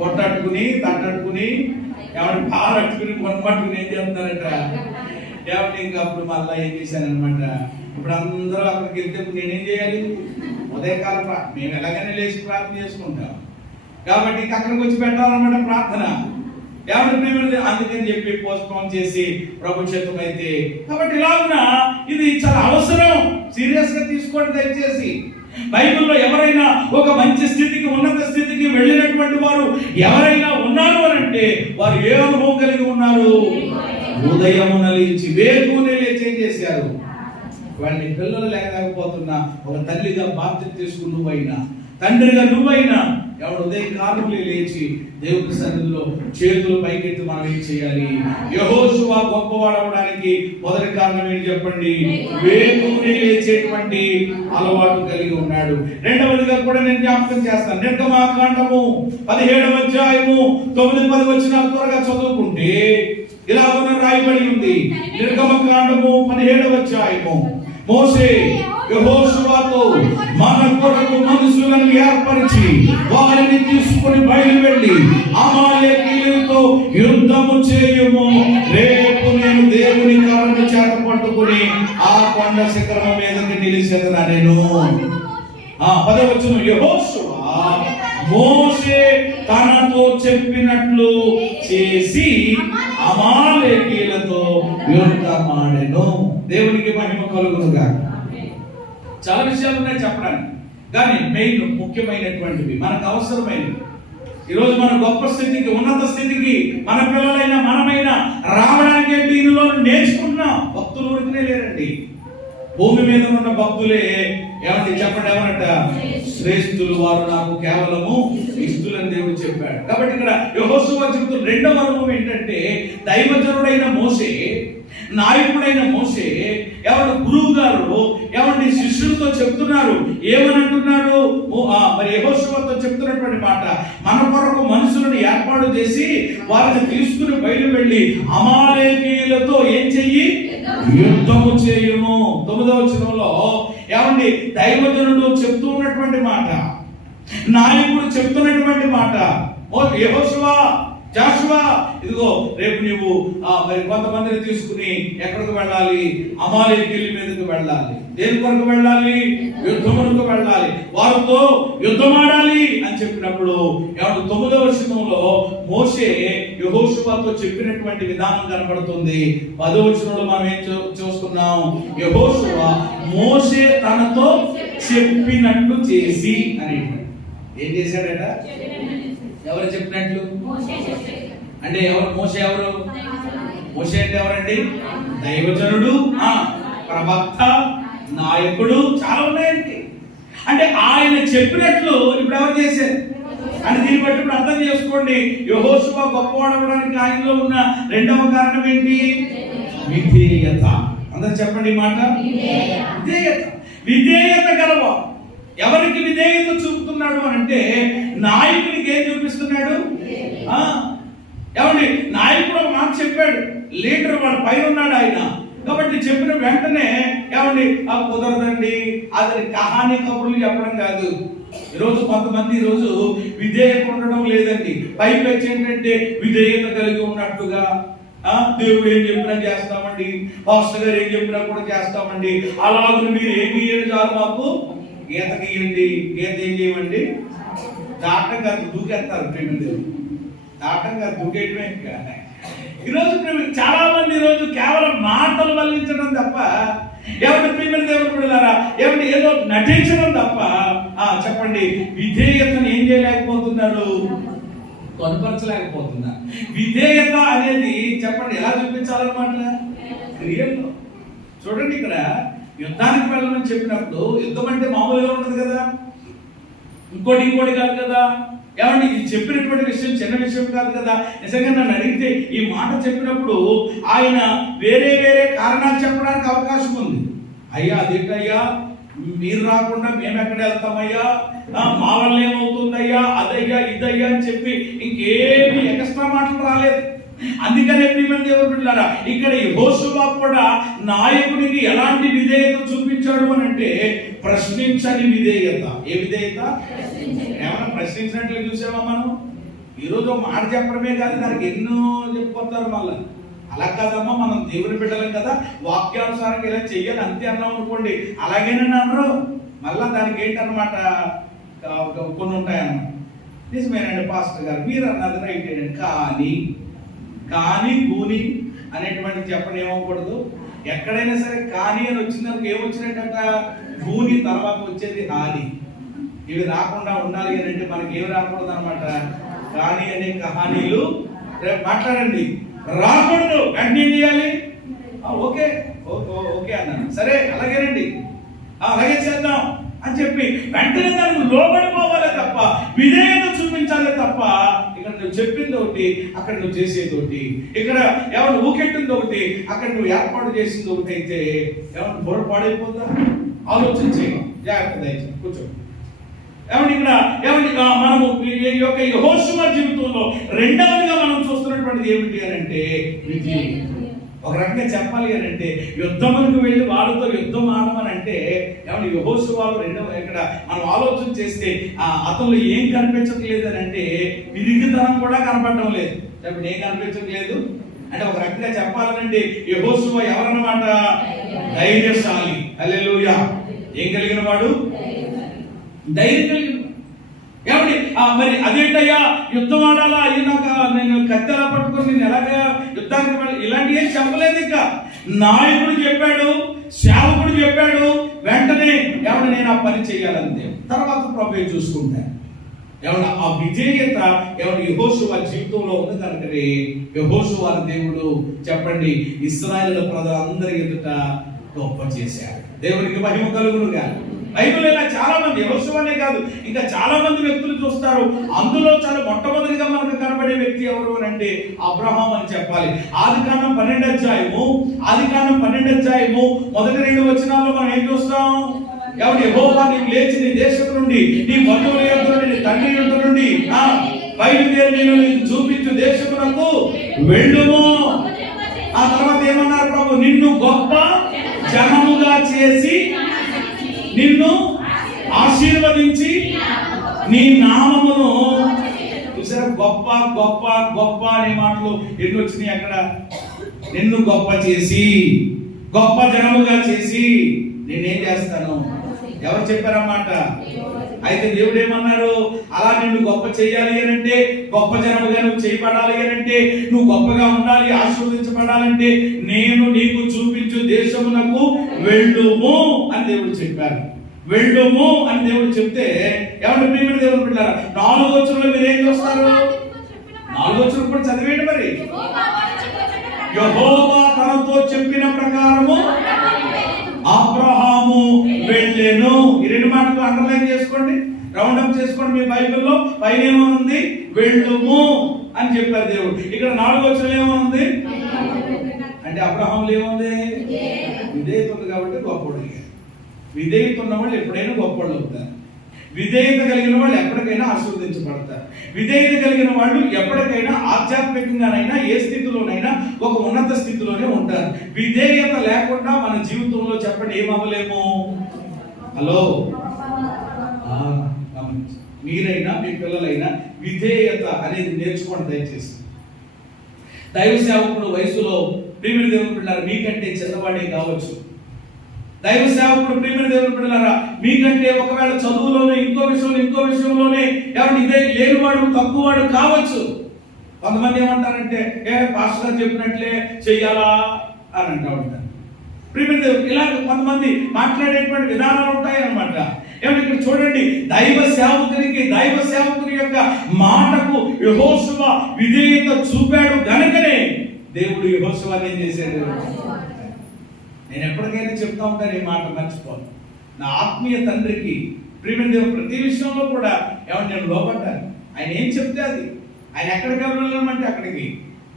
పొట్టట్టుకుని తట్టట్టుకుని ఎవరి పాలట్టుకుని కొనపట్టుకుని ఏం చేస్తున్నారట. ఏమంటే ఇంకా అప్పుడు మళ్ళీ ఏం చేశానమాట, ఇప్పుడు అందరూ అక్కడికి వెళ్తే నేనేం చేయాలి, ఉదయకాలం మేము ఎలాగైనా లేచి ప్రార్థన చేసుకుంటాం కాబట్టి అక్కడికి వచ్చి పెట్టాలన్నమాట ప్రార్థన. ఎవరి అందుకని చెప్పి పోస్ట్ పోన్ చేసి ప్రభు చేతం అయితే. కాబట్టి ఇలా ఉన్నా ఇది చాలా అవసరం, సీరియస్ గా తీసుకోండి దయచేసి. బైబిల్లో ఎవరైనా ఒక మంచి స్థితికి, ఉన్నత స్థితికి వెళ్ళినటువంటి వారు ఎవరైనా ఉన్నారు అని అంటే వారు ఏ అనుభవం కలిగి ఉన్నారు? ఉదయమున లేచి వేకువనే లేచి ఏం చేశారు? వాళ్ళని పిల్లలు లేకపోతున్నా ఒక తల్లిగా బాధ్యత తీసుకుని నువ్వైనా, తండ్రిగా నువ్వైనా ఎవడు ఉదయకాలములే లేచి దేవుని సన్నిధిలో చేతులు పైకెత్తి మనం ఏం చేయాలి? యెహోషువ గొప్పవాడు అవడానికి మొదటి కారణం ఏంటి చెప్పండి? వేకువనే లేచేటువంటి అలవాటు కలిగి ఉన్నాడు. రెండవదిగా కూడా నేను జ్ఞాపకం చేస్తాను. నిర్గమాకాండము 17వ అధ్యాయము 9-10 వచనాలు త్వరగా చదువుకుంటే ఇలా రాయబడి ఉంది. నిర్గమకాండము 17వ అధ్యాయము, మోషే యెహోషువతో మన కొరకు మనుషులను ఏర్పరిచి వారిని తీసుకొని బయలువెళ్ళి అమాలేకీయులతో యుద్ధము చేయుము. రేపు నేను దేవుని కర్రను చేత పట్టుకుని ఆ కొండ శిఖరం మీదకి నిలిచెదనెను. 10వ వచనం, యెహోషువ మోషే తనతో చెప్పినట్లు చేసి అమాలేకీయులతో యుద్ధమాడెను. దేవునికి మహిమ కలుగునుగా. చాలా విషయాలు ఉన్నాయి చెప్పడానికి, కానీ మెయిన్ ముఖ్యమైనటువంటివి మనకు అవసరమైనవి. ఈరోజు మన గొప్ప స్థితికి, ఉన్నత స్థితికి మన పిల్లలైనా మనమైనా రావడానికి దీనిలో నేర్చుకుంటున్నాం. భక్తులు ఉరికినే లేరండి. భూమి మీద ఉన్న భక్తులే ఏమంటే చెప్పండి, ఏమన్నట? శ్రేష్ఠులు, వారు నాకు కేవలము ఇష్టులని దేవుడు చెప్పాడు. కాబట్టి ఇక్కడ యెహోషువ చెప్తున్న రెండవ అనుభవం ఏంటంటే, దైవజనుడైన మోషే, నాయకుడైన మోషే ఎవరు గురువు గారు ఏమండి శిష్యులతో చెప్తున్నారు. ఏమని అంటున్నాడు? మరి యెహోషువతో చెప్తున్నటువంటి మాట, మన కొరకు మనుషులను ఏర్పాటు చేసి వారిని తీసుకుని బయలు వెళ్ళి అమాలేకీయులతో ఏం చెయ్యి? యుద్ధము చేయుము. 9వ వచనంలో ఏమండి దైవజనుడు చెప్తూ ఉన్నటువంటి మాట, నాయకుడు చెప్తున్నటువంటి మాట, యెహోషువ, జాషువా, ఇదిగో రేపు నువ్వు మరి కొంతమందిని తీసుకుని ఎక్కడికి వెళ్ళాలి? అమాలేకీయుల మీదకి వెళ్ళాలి. దేని కొరకు వెళ్ళాలి? యుద్ధమునకు వెళ్ళాలి, వారితో యుద్ధమాడాలి అని చెప్పినప్పుడు ఎవరు 9వ వచనంలో మోషే యెహోషువతో చెప్పినటువంటి విధానం కనబడుతుంది. 10వ వచనంలో మనం ఏం చూస్తున్నాం? యెహోషువ మోషే తనతో చెప్పినట్లు చేసి అని. ఏం చేశాడట? ఎవరు చెప్పినట్లు అంటే ఎవరు? మోషే ఎవరు? మోషే అంటే ఎవరండి? దైవజనుడు, ప్రవక్త, నాయకుడు, చాలా ఉన్నాయండి. అంటే ఆయన చెప్పినట్లు ఇప్పుడు ఎవరు చేశారు అంటే దీన్ని బట్టి ఇప్పుడు అర్థం చేసుకోండి. యెహోషువ గొప్పవాడవడానికి ఆయనలో ఉన్న రెండవ కారణం ఏంటి? విధేయత. అందరూ చెప్పండి ఈ మాట. విధేయత. విధేయత గలవా. ఎవరికి విధేయత చూపుతున్నాడు అంటే నాయకుడికి ఏం చూపిస్తున్నాడు? ఏమండి నాయకుడు మాట చెప్పాడు, లీడర్ వాడు పైన ఉన్నాడు ఆయన. కాబట్టి చెప్పిన వెంటనే ఏమండి కుదరదండి, అతని కహానీ కబుర్లు చెప్పడం కాదు. ఈరోజు కొంతమంది ఈరోజు విధేయత ఉండడం లేదండి. పైకి వచ్చి ఏంటంటే విధేయత కలిగి ఉన్నట్టుగా దేవుడు ఏం చెప్పినా చేస్తామండి, పాస్టర్ గారు ఏం చెప్పినా కూడా చేస్తామండి, అలాగే మీరు ఏమి ఇయ్యండి చాలు, మాకు గీత గీయండి. గీత ఏం చేయమండి? దాటం కాదు, దూకేస్తారు. ప్రేమ దాటం కాదు, దూకేయటమే. ఈరోజు చాలా మంది ఈరోజు కేవలం మాటలు వల్లించడం తప్ప, ఎవరి ప్రేమ దేవుడు బిడ్డలారా ఏమిటి ఏదో నటించడం తప్ప చెప్పండి విధేయతను ఏం చేయలేకపోతున్నారు? కనపరచలేకపోతున్నారు. విధేయత అనేది చెప్పండి ఎలా చూపించాలన్నమాట? క్రియల్లో. చూడండి, ఇక్కడ యుద్ధానికి వెళ్ళమని చెప్పినప్పుడు యుద్ధం అంటే మామూలుగా ఉండదు కదా, ఇంకోటి కాదు కదా. ఏమండి ఇది చెప్పినటువంటి విషయం చిన్న విషయం కాదు కదా. నిజంగా నన్ను అడిగితే ఈ మాట చెప్పినప్పుడు ఆయన వేరే వేరే కారణాలు చెప్పడానికి అవకాశం ఉంది. అయ్యా అదేంటయ్యా, మీరు రాకుండా మేము ఎక్కడ వెళ్తామయ్యా, మా వల్ల ఏమవుతుందయ్యా, అదయ్యా ఇదయ్యా అని చెప్పి ఇంకేమి ఎక్స్ట్రా మాటలు రాలేదు. అందుకనే ప్రియమైన దేవుని బిడ్డలారా ఇక్కడ యెహోషువ కూడా నాయకుడికి ఎలాంటి విధేయత చూపించాడు అని అంటే ప్రశ్నించని విధేయత. ఏ విధేయత? ఏమైనా ప్రశ్నించినట్లు చూసామా మనం? ఈరోజు మాట చెప్పడమే కాదు, దానికి ఎన్నో చెప్పుకుంటారు మళ్ళీ. అలా కాదమ్మా, మనం దేవుని బిడ్డలం కదా, వాక్యానుసారంగా ఇలా చెయ్యాలి అంతే అన్నాం అనుకోండి, అలాగేనని అన్నారు. మళ్ళా దానికి ఏంటన్నమాట కొన్ని ఉంటాయన్నమాట. నిజమేనండి పాస్టర్ గారు మీరు అన్నది రైట్ అండి, కానీ కూని అనేటువంటి చెప్పని ఏమవకూడదు. ఎక్కడైనా సరే కానీ అని వచ్చిందనుకో ఏమొచ్చినట్ట? భూని తర్వాత వచ్చేది హాని. ఇవి రాకుండా ఉండాలి అని అంటే మనకి ఏమి రాకూడదు అనమాట. కానీ అనే కహానీలు మాట్లాడండి, రాకూడదు. వెంటనే చేయాలి. ఓకే ఓకే అన్నాను, సరే అలాగేనండి, అలాగే చేద్దాం అని చెప్పి వెంటనే దానికి లోబడిపోవాలి తప్ప, విధేయత చూపించాలి తప్ప, ఇక్కడ నువ్వు చెప్పింది ఒకటి, అక్కడ నువ్వు చేసేది ఒకటి, ఇక్కడ ఎవరు ఊకెట్టింది ఒకటి, అక్కడ నువ్వు ఏర్పాటు చేసింది ఒకటి అయితే ఎవరు బుర్ర పాడైపోతా? ఆలోచన చేయాలి. జాగ్రత్త దయచేసి కూర్చో. ఏమంటే ఇక్కడ ఏమంటే మనము ఈ యొక్క యెహోషువ జీవితంలో రెండవదిగా మనం చూస్తున్నటువంటిది ఏమిటి అని అంటే విజయం. ఒక రకంగా చెప్పాలి అని అంటే యుద్ధములకు వెళ్ళి వాళ్ళతో యుద్ధం ఆడమని అంటే ఏమంటే యెహోషువలో రెండవ ఇక్కడ మనం ఆలోచన చేస్తే అతను ఏం కనిపించట్లేదు అని అంటే పిరిగితనం కూడా కనపడటం లేదు. ఇప్పుడు ఏం కనిపించట్లేదు అంటే ఒక రకంగా చెప్పాలనంటే యెహోషువ ఎవరన్నమాట? ధైర్యశాలి. హల్లెలూయా. ఏం కలిగిన వాడు? ధైర్యం కలిగిన. ఏమండి మరి అదేంటయ్యా యుద్ధం ఆడాలా, అయినాక నేను కత్తెలా పట్టుకొని నేను ఎలాగా యుద్ధానికి వెళ్ళి ఇలాంటి ఏం చెప్పలేదు. ఇంకా నాయకుడు చెప్పాడు, సేవకుడు చెప్పాడు, వెంటనే ఏమన్నా నేను ఆ పని చేయాలంతే, తర్వాత ప్రభువే చూసుకుంటాను. ఏమన్నా ఆ విజేయత ఏమన్నా యెహోషువ జీవితంలో ఉంది కనుకనే యెహోషువ దేవుడు చెప్పండి ఇశ్రాయేలు ప్రజలందరి ఎదుట గొప్ప చేశాడు. దేవునికి మహిమ కలుగునుగా. బైబిల్ ఇలా చాలా మంది, యెహోషువనే కాదు ఇంకా చాలా మంది వ్యక్తులు చూస్తారు. అందులో చాలా మొట్టమొదటిగా మనకు కనబడే వ్యక్తి ఎవరు అంటే అబ్రహాం అని చెప్పాలి. ఆదికాండం 12వ అధ్యాయము మొదటి 2 వచనాల్లో మనం ఏం చూస్తాం? ఎవరు? యెహోవా నీకు లేచి నీ దేశం నుండి, నీ బంధువుల యొద్ద నుండి, నీ తండ్రి యొద్ద నుండి బయలుదేరి నేను నీకు చూపించు దేశమునకు వెళ్ళుము. ఆ తర్వాత ఏమన్నారు ప్రభు? నిన్ను గొప్ప జనముగా చేసి నిన్ను ఆశీర్వదించి నీ నామమును. చూసారా? గొప్ప గొప్ప గొప్ప అనే మాటలు ఎన్ని వచ్చినాయి అక్కడ? నిన్ను గొప్ప చేసి, గొప్ప జనముగా చేసి నేనేం చేస్తాను? ఎవరు చెప్పారన్నమాట? అయితే దేవుడు ఏమన్నారు? అలా నిన్ను గొప్ప చేయాలి అని అంటే, గొప్ప జనముగా నువ్వు చేయబడాలి అని అంటే, నువ్వు గొప్పగా ఉండాలి, ఆశీర్వదించబడాలంటే నేను నీకు చూపించు దేశమునకు వెళ్ళుము అని దేవుడు చెప్పారు. వెళ్ళుము అని దేవుడు చెప్తే ఎవరు ప్రియమైన దేవుడు పిల్లారా 4వ వచనంలో మీరు ఏం చూస్తారు? 4వ వచనం కూడా చదివేయండి. మరి యెహోవా తనతో చెప్పిన ప్రకారము అబ్రహాము వెళ్ళెను. ఈ 2 మాటలు అండర్లైన్ చేసుకోండి, రౌండ్ అప్ చేసుకోండి మీ బైబిల్లో. పైన ఏమనుంది? వెళ్ళుము అని చెప్పారు దేవుడు. ఇక్కడ 4వ వచనం ఏమనుంది అంటే అబ్రహాములో ఏముంది? విధేయత ఉంది కాబట్టి గొప్పవాడు. విధేయత ఉన్న వాళ్ళు ఎప్పుడైనా గొప్పవాళ్ళు అవుతారు. విధేయత కలిగిన వాళ్ళు ఎప్పటికైనా ఆశీర్వదించబడతారు. విధేయత కలిగిన వాళ్ళు ఎప్పటికైనా ఆధ్యాత్మికంగానైనా ఏ స్థితిలోనైనా ఒక ఉన్నత స్థితిలోనే ఉంటారు. విధేయత లేకుండా మన జీవితంలో చెప్పండి ఏమవ్వలేము. హలో, మీరైనా మీ పిల్లలైనా విధేయత అనేది నేర్చుకోండి దయచేసి. దైవ సేవకుడు వయసులో ప్రియమైన దేవుని బిడ్డలారా మీకంటే చిన్నవాడే కావచ్చు. దైవ సేవకుడు ప్రియమైన దేవుని బిడ్డలారా మీకంటే ఒకవేళ చదువులోనే ఇంకో విషయంలోనే ఎవరు ఇదే లేనివాడు తక్కువవాడు కావచ్చు. కొంతమంది ఏమంటారంటే పాస్టర్ గారు చెప్పినట్లే చెయ్యాలా అని అంటూ ఉంటారు. ప్రియమైన దేవుడు ఇలా కొంతమంది మాట్లాడేటువంటి విధానాలు ఉంటాయి అన్నమాట. ఏమంటే ఇక్కడ చూడండి, దైవ సేవకుని యొక్క మాటకు యెహోషువ విధేయత చూపాడు గనుకనే దేవుడు యెహోషువని ఏం చేశాడు? నేను ఎప్పటికైనా చెప్తా ఉంటాను ఈ మాట, మర్చిపోను. నా ఆత్మీయ తండ్రికి ప్రియమైన దేవుడు ప్రతి విషయంలో కూడా ఏమంటే నేను లోపడ్డాను. ఆయన ఏం చెప్తే అది, ఆయన ఎక్కడికి వెళ్ళాలంటే అక్కడికి.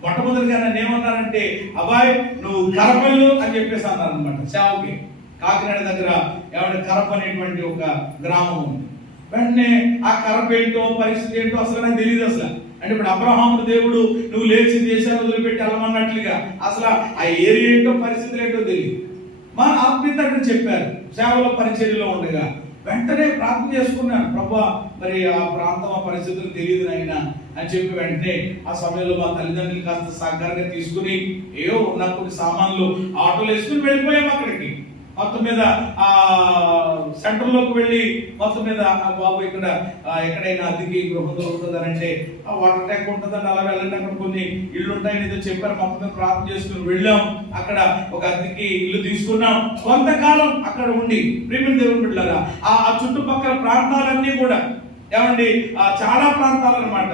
మొట్టమొదటిగా నన్ను ఏమన్నారంటే అబ్బాయి నువ్వు కరపల్లు అని చెప్పేసి అన్నారు అనమాట. సేవకి కాకినాడ దగ్గర ఏమంటే కరప అనేటువంటి ఒక గ్రామం ఉంది. వెంటనే ఆ కరప ఏంటో పరిస్థితి ఏంటో అసలు నాకు తెలియదు. అసలు అంటే ఇప్పుడు అబ్రహాము దేవుడు నువ్వు లేచి దేశాన్ని వదిలిపెట్టి వెళ్ళమన్నట్లుగా అసలు ఆ ఏరియా ఏంటో పరిస్థితులు ఏంటో తెలియదు. మన ఆత్మీయత అక్కడ చెప్పారు సేవలో పరిచర్యలో ఉండగా. వెంటనే ప్రార్థన చేసుకున్నాను, ప్రభా మరి ఆ ప్రాంతం ఆ పరిస్థితులు తెలియదు నాయనా అని చెప్పి వెంటనే ఆ సమయంలో మా తల్లిదండ్రులు కాస్త సహకారంగా తీసుకుని ఏవో ఉన్న కొన్ని సామాన్లు ఆటోలు వేసుకుని వెళ్ళిపోయాము అక్కడికి. మొత్తం మీద ఆ సెంటర్లోకి వెళ్ళి మొత్తం మీద బాబు ఇక్కడ ఎక్కడైనా అద్దెకి గృహం దొరుకుతుంది అంటే ఆ వాటర్ ట్యాంక్ ఉంటుందని అలా వెళ్ళండి, అక్కడ కొన్ని ఇళ్ళు ఉంటాయని ఏదో చెప్పారు. మొత్తం మీద ప్రార్థన చేసుకుని వెళ్ళాం. అక్కడ ఒక అద్దెకి ఇల్లు తీసుకున్నాం. కొంతకాలం అక్కడ ఉండి ప్రియమైన దేవుని బిడ్డలారా ఆ చుట్టుపక్కల ప్రాంతాలన్నీ కూడా ఏమండి చాలా ప్రాంతాలు అనమాట.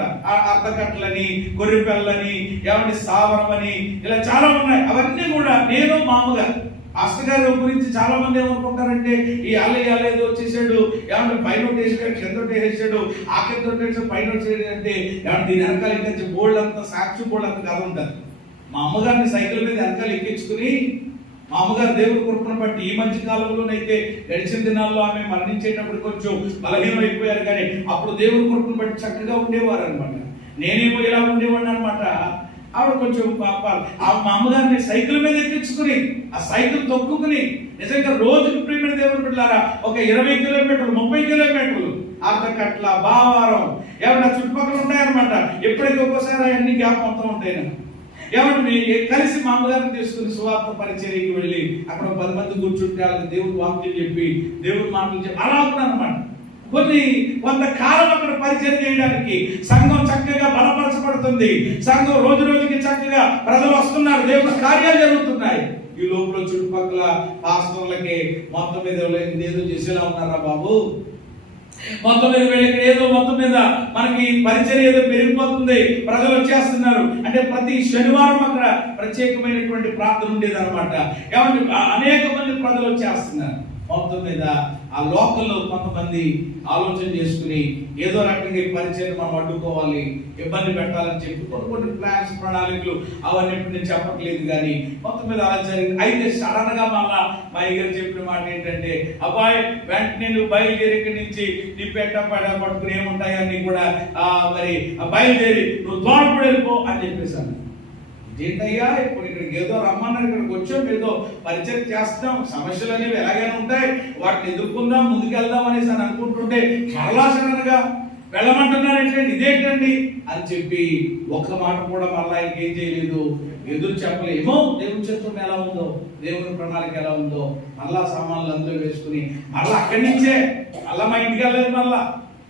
అర్ధకట్లని, గొర్రెపల్లని, ఏమండి సావరం అని ఇలా చాలా ఉన్నాయి. అవన్నీ కూడా నేను మామగారు పాస్టర్ గారి గురించి చాలా మంది ఏమనుకుంటారంటే ఈ అల్లయ్య ఏదో వచ్చేసాడు, ఏమంటే పైన వేసాడు, కింద వేసాడు, ఆ కింద వేసాడు, పైన వచ్చాడు అంటే ఏమంటే దీని వెనకాల ఇంకా బోల్డ్ అంతా సాక్షి బోల్డ్ అంత కథ ఉంటుంది. మా అమ్మగారిని సైకిల్ మీద వెనకాల ఎక్కించుకుని, మా అమ్మగారు దేవుడి కృపను బట్టి ఈ మధ్య కాలంలోనైతే గడిచిన దినాల్లో ఆమె మరణించేటప్పుడు కొంచెం బలహీనం అయిపోయారు, కానీ అప్పుడు దేవుడి కృపను బట్టి చక్కగా ఉండేవారు అనమాట. నేనేమో ఇలా ఉండేవాడిని అనమాట. ఆవిడ కొంచెం మా అమ్మగారిని సైకిల్ మీద ఎక్కించుకుని ఆ సైకిల్ తొక్కుకుని నిజంగా రోజుకి ప్రియమైన దేవుని బిడ్డలారా ఒక 20 కిలోమీటర్లు 30 కిలోమీటర్లు అర్ధకట్ల బావారం ఏమన్నా చుట్టుపక్కల ఉంటాయన్నమాట. ఎప్పటికీ ఒక్కోసారి అన్ని గ్యాప్ మొత్తం ఉంటాయి. ఏమంటే కలిసి మా అమ్మగారిని తీసుకుని సువార్త పరిచర్యకి వెళ్ళి అక్కడ 10 మంది కూర్చుంటే వాళ్ళకి దేవుడి వాక్యం చెప్పి దేవుడి మాటలు చెప్పి అలా ఉన్నానమాట. కొంతకాలం అక్కడ పరిచయం చేయడానికి సంఘం చక్కగా బలపరచబడుతుంది. సంఘం రోజు రోజుకి చక్కగా ప్రజలు వస్తున్నారు, దేవుడి కార్యాలు జరుగుతున్నాయి. ఈ లోపల చుట్టుపక్కల పాస్టర్లకి మొత్తం మీద ఏదో చేసేలా ఉన్నారా బాబు, మొత్తం మీద వీళ్ళకి ఏదో మొత్తం మీద మనకి పరిచయం ఏదో పెరిగిపోతుంది, ప్రజలు వచ్చేస్తున్నారు అంటే ప్రతి శనివారం అక్కడ ప్రత్యేకమైనటువంటి ప్రార్థన ఉండేది అనమాట. ఏమంటే అనేక మంది ప్రజలు వచ్చేస్తున్నారు. మొత్తం మీద ఆ లోకల్లో కొంతమంది ఆలోచన చేసుకుని ఏదో రకంగా పరిచయం మనం అడ్డుకోవాలి, ఇబ్బంది పెట్టాలని చెప్పి కొన్ని ప్లాన్స్ ప్రణాళికలు అవన్నీ నేను చెప్పట్లేదు, కానీ మొత్తం మీద అలా జరిగింది. అయితే సడన్ గా మళ్ళా మా అయ్యగారు చెప్పిన మాట ఏంటంటే, అబ్బాయి వెంటనే నువ్వు బయలుదేరి ఇక్కడి నుంచి నీ పెట్ట పట్టుకుని ఏముంటాయి అన్ని కూడా మరి బయలుదేరి నువ్వు తోటపడి వెళ్ళిపో అని చెప్పేశాను. ఏంటయ్యా ఇప్పుడు ఇక్కడికి ఏదో రమ్మన్నారు, ఇక్కడికి వచ్చాం, ఏదో పరిచయం చేస్తాం, సమస్యలు అనేవి ఎలాగైనా ఉంటాయి, వాటిని ఎదుర్కొందాం, ముందుకెళ్దాం అనేసి అని అనుకుంటుంటే మరలా సడన్గా వెళ్ళమంటున్నారంటే ఇదేంటండి అని చెప్పి ఒక్క మాట కూడా మళ్ళా ఇంకేం చేయలేదు, ఎదురు చెప్పలేమో దేవుని చిత్రం ఎలా ఉందో, దేవుని ప్రణాళిక ఎలా ఉందో, మళ్ళా సామాన్లు అందులో వేసుకుని మళ్ళీ అక్కడి నుంచే మళ్ళా మా ఇంటికి వెళ్ళలేదు, మళ్ళా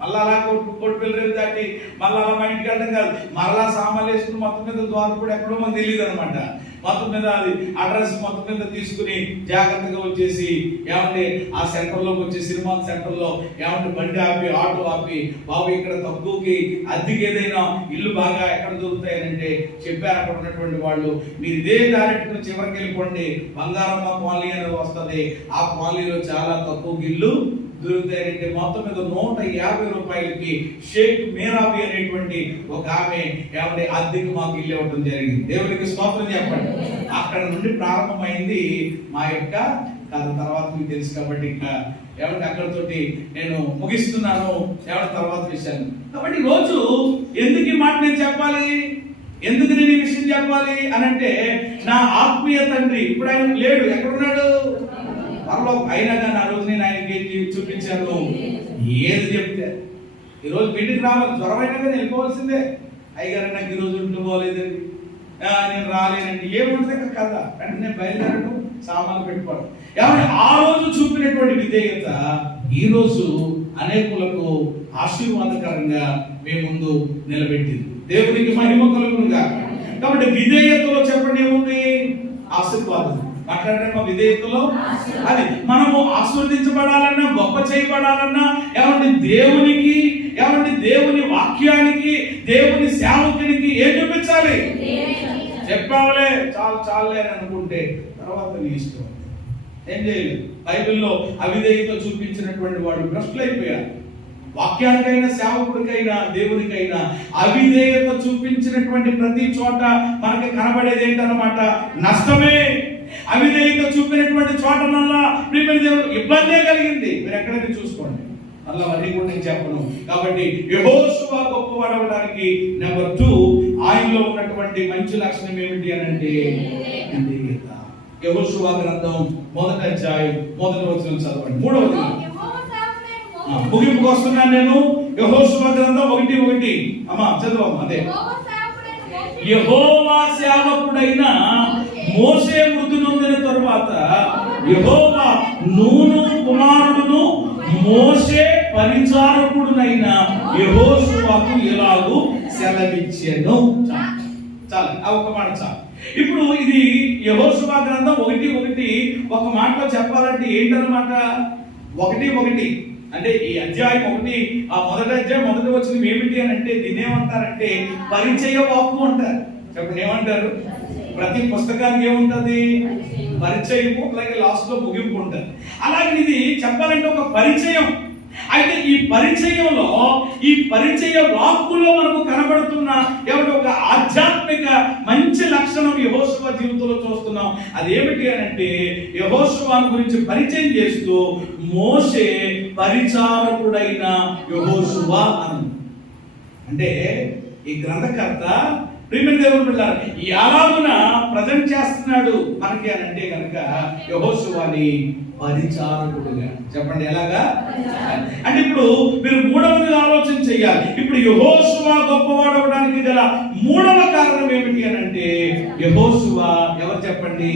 అలా కొట్టు పిల్లలు దాటి మళ్ళీ అలా మా ఇంటికి వెళ్ళడం కాదు, మళ్ళా సామాన్లు వేసుకుని మొత్తం మీద ద్వారం కూడా ఎక్కడో మనకు తెలియదు అనమాట. మొత్తం మీద అది అడ్రస్ మొత్తం మీద తీసుకుని జాగ్రత్తగా వచ్చేసి ఏమంటే ఆ సెంటర్లోకి వచ్చి సినిమా సెంటర్లో ఏమంటే బండి ఆపి ఆటో ఆపి, బాబు ఇక్కడ తక్కువకి అద్దెకి ఏదైనా ఇల్లు బాగా ఎక్కడ దొరుకుతాయనంటే చెప్పారు అక్కడ ఉన్నటువంటి వాళ్ళు, మీరు ఇదే డైరెక్ట్ చివరికి వెళ్ళిపోండి, బంగారమ్మ కాలనీ అనేది వస్తుంది, ఆ కాలనీలో చాలా తక్కువ ఇల్లు దొరుకుతాయంటే మొత్తం మీద 150 రూపాయలకి షేక్ మేరాబి అనేటువంటి ఒక ఆమె ఏమంటే అద్దెకి మాకు ఇల్లు ఇవ్వడం జరిగింది. దేవుడికి స్తోత్రం చెప్పండి. అక్కడ నుండి ప్రారంభమైంది మా యొక్క కథ. తర్వాత మీకు తెలుసు కాబట్టి ఇంకా ఏమంటే అక్కడతోటి నేను ముగిస్తున్నాను. ఏమంటే తర్వాత విషయాన్ని కాబట్టి రోజు ఎందుకు ఈ మాట నేను చెప్పాలి, ఎందుకు నేను ఈ విషయం చెప్పాలి అని అంటే, నా ఆత్మీయ తండ్రి ఇప్పుడు ఆయన లేడు, ఎక్కడున్నాడు, మరలో అయినా కానీ ఆ రోజు నేను ఆయనకి చూపించాను. ఏది చెప్తే ఈరోజు మీటింగ్ రావాలి, జ్వరం అయినా కానీ వెళ్ళిపోవాల్సిందే. అయ్యగారు నాకు ఈరోజు ఇంట్లో పోలేదండి, నేను రాలేనండి, ఏముంటుంది కదా అంటే నేను బయలుదేరడం, సామాన్లు పెట్టుకోవడం. ఏమంటే ఆ రోజు చూపినటువంటి విధేయత ఈ రోజు అనేకులకు ఆశీర్వాదకరంగా మీ ముందు నిలబెట్టింది. దేవునికి మహిమ కలుగునుగా. కాబట్టి విధేయతలో చెప్పండి ఏముంది, ఆశీర్వాదం. మాట్లాడడం విధేయతలో అది మనము ఆశీర్వదించబడాలన్నా, గొప్ప చేయబడాలన్నా ఏమంటే దేవునికి, ఏమంటే దేవుని వాక్యానికి, దేవుని సేవకునికి ఏం చూపించాలి, చెప్పాలే చాలే అని అనుకుంటే తర్వాత నీ ఇష్టం, ఏం చేయలేదు. బైబిల్లో అవిధేయత చూపించినటువంటి వాడు భ్రష్టులైపోయారు. వాక్యానికైనా సేవకుడికైనా దేవునికైనా అవిధేయత చూపించినటువంటి ప్రతి చోట మనకి కనబడేది ఏంటన్నమాట, నష్టమే. అవిధేయత చూపినటువంటి చోటనల్లా ప్రియమైన దేవుడు ఇబ్బందే కలిగింది. మీరు ఎక్కడైనా చూసుకోండి, అలా అన్ని కూడా నేను చెప్పను. కాబట్టి యెహోషువ గొప్పవాడవడానికి నెంబర్ 2 ఆయనలో ఉన్నటువంటి మంచి లక్షణం ఏమిటి అని అంటే విధేయత. యెహోషువ గ్రంథం 1వ అధ్యాయం 1వ వచనం చదవండి. 3వ వచనం ముగింపుకు వస్తున్నాను నేను. యెహోషువ గ్రంథం 1:1 అమ్మా చదవమ్మా. అదే యెహోవా సేవకుడైన మోషే మృతి నొందిన తరువాత యెహోవా నూను కుమారుడును మోషే పరిచారకుడునైన యెహోషువకు ఎలాగూ సెలవిచ్చెను. చాలు, ఆ ఒక మాట చాలు. ఇప్పుడు ఇది యెహోషువ గ్రంథం 1:1 ఒక మాటలో చెప్పాలంటే ఏంటన్నమాట, 1:1 అంటే ఈ అధ్యాయం 1 ఆ మొదటి అధ్యాయం 1వ వచనం ఏమిటి అని అంటే దీన్ని ఏమంటారంటే పరిచయ వాక్కు అంటారు. చెప్పండి ఏమంటారు, ప్రతి పుస్తకానికి ఏముంటది పరిచయము, అలాగే లాస్ట్ లో ముగింపు ఉంటుంది. అలాగే ఇది చెప్పాలంటే ఒక పరిచయం. అయితే ఈ పరిచయంలో, ఈ పరిచయ వాక్కులో మనకు కనబడుతున్న ఏమిటి ఒక ఆధ్యాత్మిక మంచి లక్షణం యెహోషువ జీవితంలో చూస్తున్నాం. అదేమిటి అని అంటే, యెహోషువను గురించి పరిచయం చేస్తూ మోషే పరిచారకుడైన యెహోషువ అని. అంటే ఈ గ్రంథకర్త ప్రియమైన దేవుని బిడ్డలారా ఎలాగున ప్రజెంట్ చేస్తున్నాడు మనకి అని అంటే కనుక యెహోషువని పరిచారకుడుగా. చెప్పండి ఎలాగా? అంటే ఇప్పుడు మీరు మూడవది ఆలోచన చేయాలి. ఇప్పుడు యెహోషువ గొప్పవాడు అవడానికి గల మూడవ కారణం ఏమిటి అని అంటే, యెహోషువ ఎవరు చెప్పండి?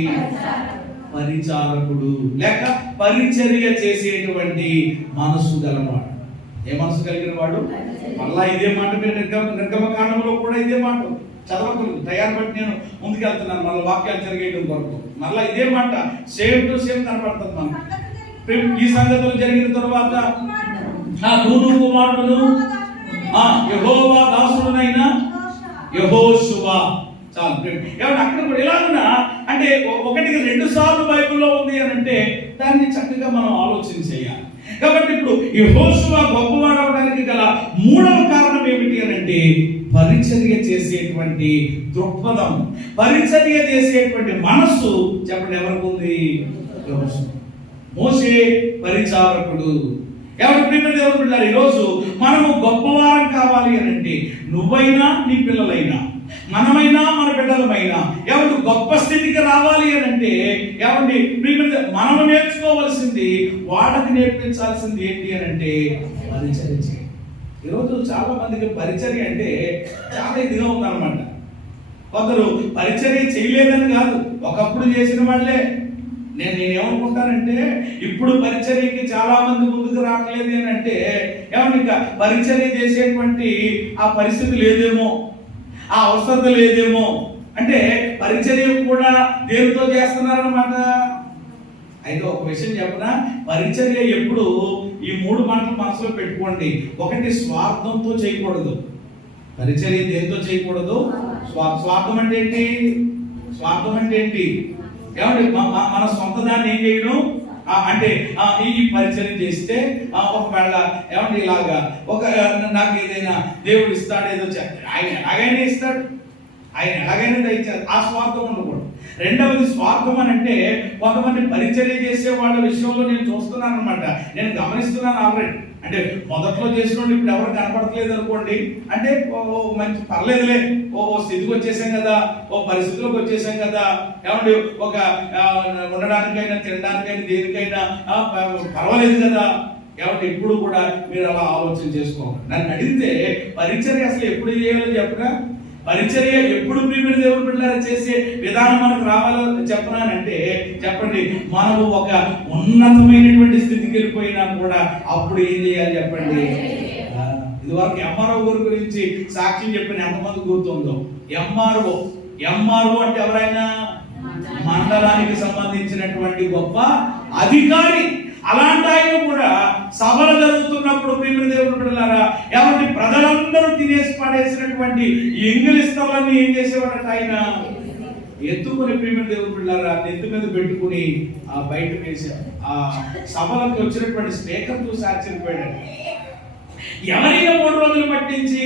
పరిచారకుడు, లేక పరిచర్య చేసేటువంటి మనసు గలవాడు. ఏ మనసు కలిగిన వాడు? మళ్ళా ఇదే మాట మీరు నిర్గమకాండంలో కూడా ఇదే మాట చదవకూడదు. తయారు బట్టి నేను ముందుకెళ్తున్నాను మళ్ళీ వాక్యాలు జరిగేయడం కొరకు. మళ్ళీ ఇదే మాట సేమ్ టు సేమ్ కనపడుతుంది మనకు. ఈ సంగతులు జరిగిన తర్వాత నూను కుమారుడును యెహోవా దాసుడునైన యెహోషువ. చాలు. ఏమన్నా అక్కడ కూడా ఎలాగున్నా అంటే ఒకటికి 2 సార్లు బైబిల్లో ఉంది అని అంటే దాన్ని చక్కగా మనం ఆలోచన చేయాలి. కాబట్టి ఇప్పుడు యెహోషువ గొప్పవాడు అవడానికి గల మూడవ కారణం ఏమిటి అని అంటే, పరిచర్య చేసేటువంటి దృక్పథం, పరిచర్య చేసేటువంటి మనస్సు. చెప్పండి ఎవరికి ఉంది? మోషే పరిచారకుడు. ఎవరి ప్రియమైన దేవుని బిడ్డలారా ఈరోజు మనము గొప్పవారం కావాలి అని అంటే, నువ్వైనా నీ పిల్లలైనా, మనమైనా మన బిడ్డలమైనా ఎవరు గొప్ప స్థితికి రావాలి అని అంటే, ఎవరిని ప్రియమైన మనము నేర్చుకోవలసింది, వాళ్ళకి నేర్పించాల్సింది ఏంటి అని అంటే పరిచర్య చేయాలి. ఈరోజు చాలా మందికి పరిచర్య అంటే చాలా ఇదిగా ఉందన్నమాట. కొందరు పరిచర్య చేయలేదని కాదు, ఒకప్పుడు చేసిన వాళ్ళే. నేనేమనుకుంటానంటే, ఇప్పుడు పరిచర్యకి చాలా మంది ముందుకు రావట్లేదు అని అంటే, ఏమన్నా ఇంకా పరిచర్య చేసేటువంటి ఆ పరిస్థితి లేదేమో, ఆ అవసరం లేదేమో. అంటే పరిచర్య కూడా దేనితో చేస్తున్నారన్నమాట. అయితే ఒక విషయం చెప్పనా, పరిచర్య ఎప్పుడు ఈ 3 మాటలు మనసులో పెట్టుకోండి. ఒకటి, స్వార్థంతో చేయకూడదు. పరిచర్య దేంతో చేయకూడదు? స్వార్థం అంటే ఏంటి? స్వార్థం అంటే ఏంటి? ఏమండి మన సొంత దాన్ని ఏం చేయడం అంటే ఈ పరిచయం చేస్తే ఒకవేళ ఏమంటే ఇలాగా ఒక నాకు ఏదైనా దేవుడు ఇస్తాడు, ఏదో ఆయన ఎలాగైనా ఇస్తాడు, ఆయన ఎలాగైనా దయచేది, ఆ స్వార్థం ఉండకూడదు. రెండవది స్వార్థం అని అంటే, కొంతమంది పరిచర్య చేసే వాళ్ళ విషయంలో నేను చూస్తున్నాను అనమాట, నేను గమనిస్తున్నాను ఆల్రెడీ. అంటే మొదట్లో చేసిన వాళ్ళు ఇప్పుడు ఎవరు కనపడట్లేదు అనుకోండి. అంటే మంచి పర్లేదులే, ఓ స్థితికి వచ్చేసాం కదా, ఓ పరిస్థితిలోకి వచ్చేసాం కదా, ఏమంటే ఒక ఉండడానికైనా తినడానికైనా దేనికైనా పర్వాలేదు కదా. కాబట్టి ఎప్పుడు కూడా మీరు అలా ఆలోచన చేసుకోవాలి. నన్ను అడిగితే పరిచర్య అసలు ఎప్పుడు చేయాలో చెప్పగా, పరిచర్య ఎప్పుడు ప్రియమైన దేవుని బిడ్డలారా చేసే విధానం మనకు రావాలో చెప్పనానంటే, చెప్పండి, మనము ఒక ఉన్నతమైనటువంటి స్థితికి వెళ్ళిపోయినా కూడా అప్పుడు ఏం చేయాలి చెప్పండి. ఇదివరకు ఎంఆర్ఓ గారి గురించి సాక్ష్యం చెప్పిన ఎంతమంది గుర్తుందో. ఎంఆర్ఓ అంటే ఎవరైనా మండలానికి సంబంధించినటువంటి గొప్ప అధికారి. అలాంటి ఆయన కూడా సభలు జరుగుతున్నప్పుడు ప్రియమైన దేవుని బిడ్డలారా, ఎవరి ప్రజలందరూ తినేసి పడేసినటువంటి ఎంగిలిస్తలన్నీ ఏం చేసేవాడట ఆయన ఎత్తుకుని, ప్రియమైన దేవుని బిడ్డలారా నెత్తి మీద పెట్టుకుని బయట వేసాడు. ఆ సభలకు వచ్చినటువంటి స్పీకర్ చూసి ఆశ్చర్యపోయాడు. ఎవరైనా 3 రోజులు పట్టించి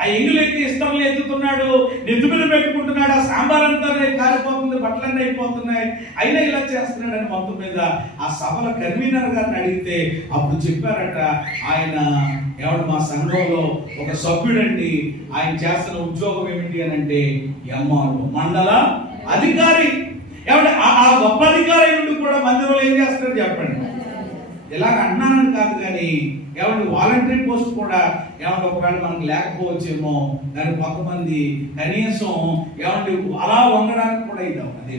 ఆ ఎంగులెత్తి ఇష్టంలో ఎత్తుతున్నాడు, నెత్తి మీద పెట్టుకుంటున్నాడు, ఆ సాంబార్ అంతా కాలిపోతుంది, బట్టలన్నీ అయిపోతున్నాయి, అయినా ఇలా చేస్తున్నాడని మొత్తం మీద ఆ సభల కన్వీనర్ గారిని అడిగితే అప్పుడు చెప్పారట, ఆయన ఎవడు మా సంఘంలో ఒక సభ్యుడండి, ఆయన చేస్తున్న ఉద్యోగం ఏమిటి అని అంటే ఎంఆర్ఓ, మండల అధికారి. ఎవడు ఆ గొప్ప అధికారి నుండి కూడా మందిరంలో ఏం చేస్తాడు చెప్పండి. ఇలాగ అన్నానని కాదు కానీ, ఏమంటే వాలంటరీ పోస్ట్ కూడా ఏమంటే ఒకవేళ మనకు లేకపోవచ్చేమో, కానీ కొంతమంది కనీసం ఏమంటే అలా వంగడానికి కూడా ఇద్దాం. అదే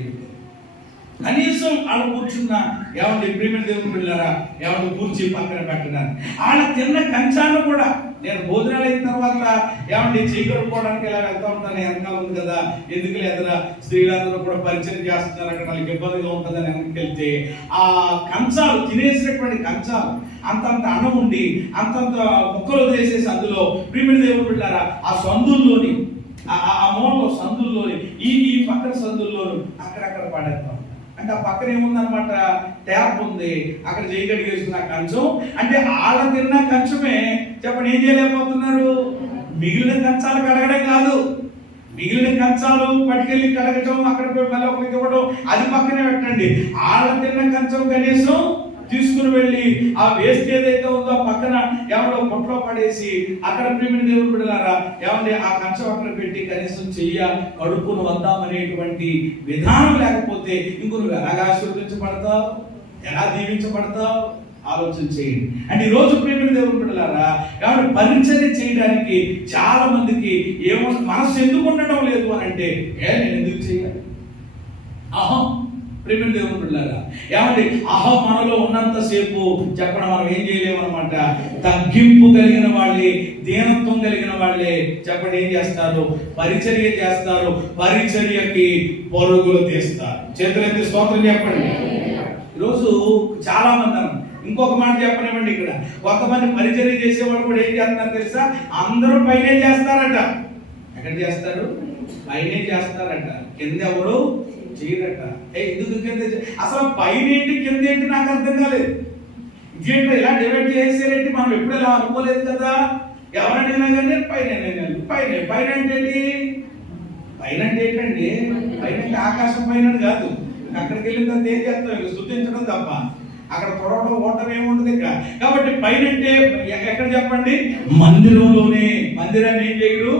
కనీసం వాళ్ళు కూర్చున్న ఏమంటే ప్రియమైన దేవుని బిడ్డలారా ఏమంటే కూర్చి పక్కన పెట్టడానికి, వాళ్ళ తిన్న కంచాన్ని కూడా నేను భోజనాలు అయిన తర్వాత ఏమంటే చీకడుకోవడానికి ఇలా వెళ్తా ఉంటాను, వెనకాల ఉంది కదా, ఎందుకు లేదరా స్త్రీలందరూ కూడా పరిచయం చేస్తున్నారు, అక్కడ వాళ్ళకి ఇబ్బందిగా ఉంటుందని వెనక్కి వెళ్తే ఆ కంచాలు తినేసినటువంటి కంచాలు అంతంత అన్నం ఉండి అంతంత ముక్కలు వదిలేసేసి అందులో ప్రియమైన దేవుని బిడ్డలారా ఆ సందుల్లోని ఆ మూలలో సందుల్లోని ఈ పక్కన సందుల్లోను అక్కడక్కడ పడేస్తాం. అంటే ఆ పక్కన ఏముందనమాట, ట్యాప్ ఉంది, అక్కడ చేయి కడిగేసుకున్న కంచం. అంటే వాళ్ళ తిన్న కంచమే చెప్పండి ఏం చేయలేకపోతున్నారు. మిగిలిన కంచాలు కడగడం కాదు, మిగిలిన కంచాలు పట్టుకెళ్ళి కడగటం, అక్కడ పోయి మళ్ళీ ఒకరికి ఇవ్వడం, అది పక్కనే పెట్టండి. వాళ్ళ తిన్న కంచం కనీసం తీసుకుని వెళ్ళి ఆ వేస్ట్ ఏదైతే ఉందో పక్కన ఎవరో పొట్లో పడేసి అక్కడ ప్రేమిని దేవుడు బిడ్డలారా ఏమంటే ఆ కంచం అక్కడ పెట్టి కనీసం చెయ్య కడుక్కుని వద్దామనేటువంటి విధానం లేకపోతే ఇంకో నువ్వు ఎలాగా ఆశీర్వదించబడతావు, ఎలా దీవించబడతావు ఆలోచన చేయండి. అంటే ఈ రోజు ప్రేమిని దేవుడు బిడ్డలారా ఏమంటే పరిచర్య చేయడానికి చాలా మందికి ఏమో మనసు ఎందుకు ఉండడం లేదు అని అంటే నేను ఎందుకు చేయాలి, అహం ప్రేమిని దేవుడు బిడ్డలారా ఏమంటే అహం మనలో ఉన్నంతసేపు చెప్పడం మనం ఏం చేయలేమన్నమాట. తగ్గింపు కలిగిన వాళ్ళే, దీనత్వం కలిగిన వాళ్ళే చెప్పండి ఏం చేస్తారు, పరిచర్య చేస్తారు, పరిచర్యకి పరుగులు తీస్తారు. చేతులెత్తి స్తోత్రం చెప్పండి. ఈరోజు చాలా మంది ఇంకొక మాట చెప్పనివ్వండి, ఇక్కడ కొంతమంది పరిచర్య చేసేవాళ్ళు కూడా ఏం చేస్తున్నారు తెలుసా, అందరూ పైనే చేస్తారట. ఎక్కడ చేస్తారు, పైనే చేస్తారట, కింద ఎవరు చేయరట. ఎందుకు కింద, అసలు పైన ఏంటి కింద ఏంటి నాకు అర్థం కాలేదు. ఇదేంటో ఇలా డివైడ్ చేసేరేంటి, మనం ఎప్పుడు ఇలా అనుకోలేదు కదా. ఎవరడిగినా కానీ పైన పైన పైన అంటే ఏంటి, పైన అంటే ఏంటండి, పైన అంటే ఆకాశం పైన కాదు. అక్కడికి వెళ్ళిన తర్వాత ఏం చేస్తాం, స్తుతించడం తప్ప అక్కడ తొడవడం ఓటం ఏముంటుంది ఇక. కాబట్టి పైన అంటే ఎక్కడ చెప్పండి, మందిరంలోనే. మందిరాన్ని ఏం చేయడు,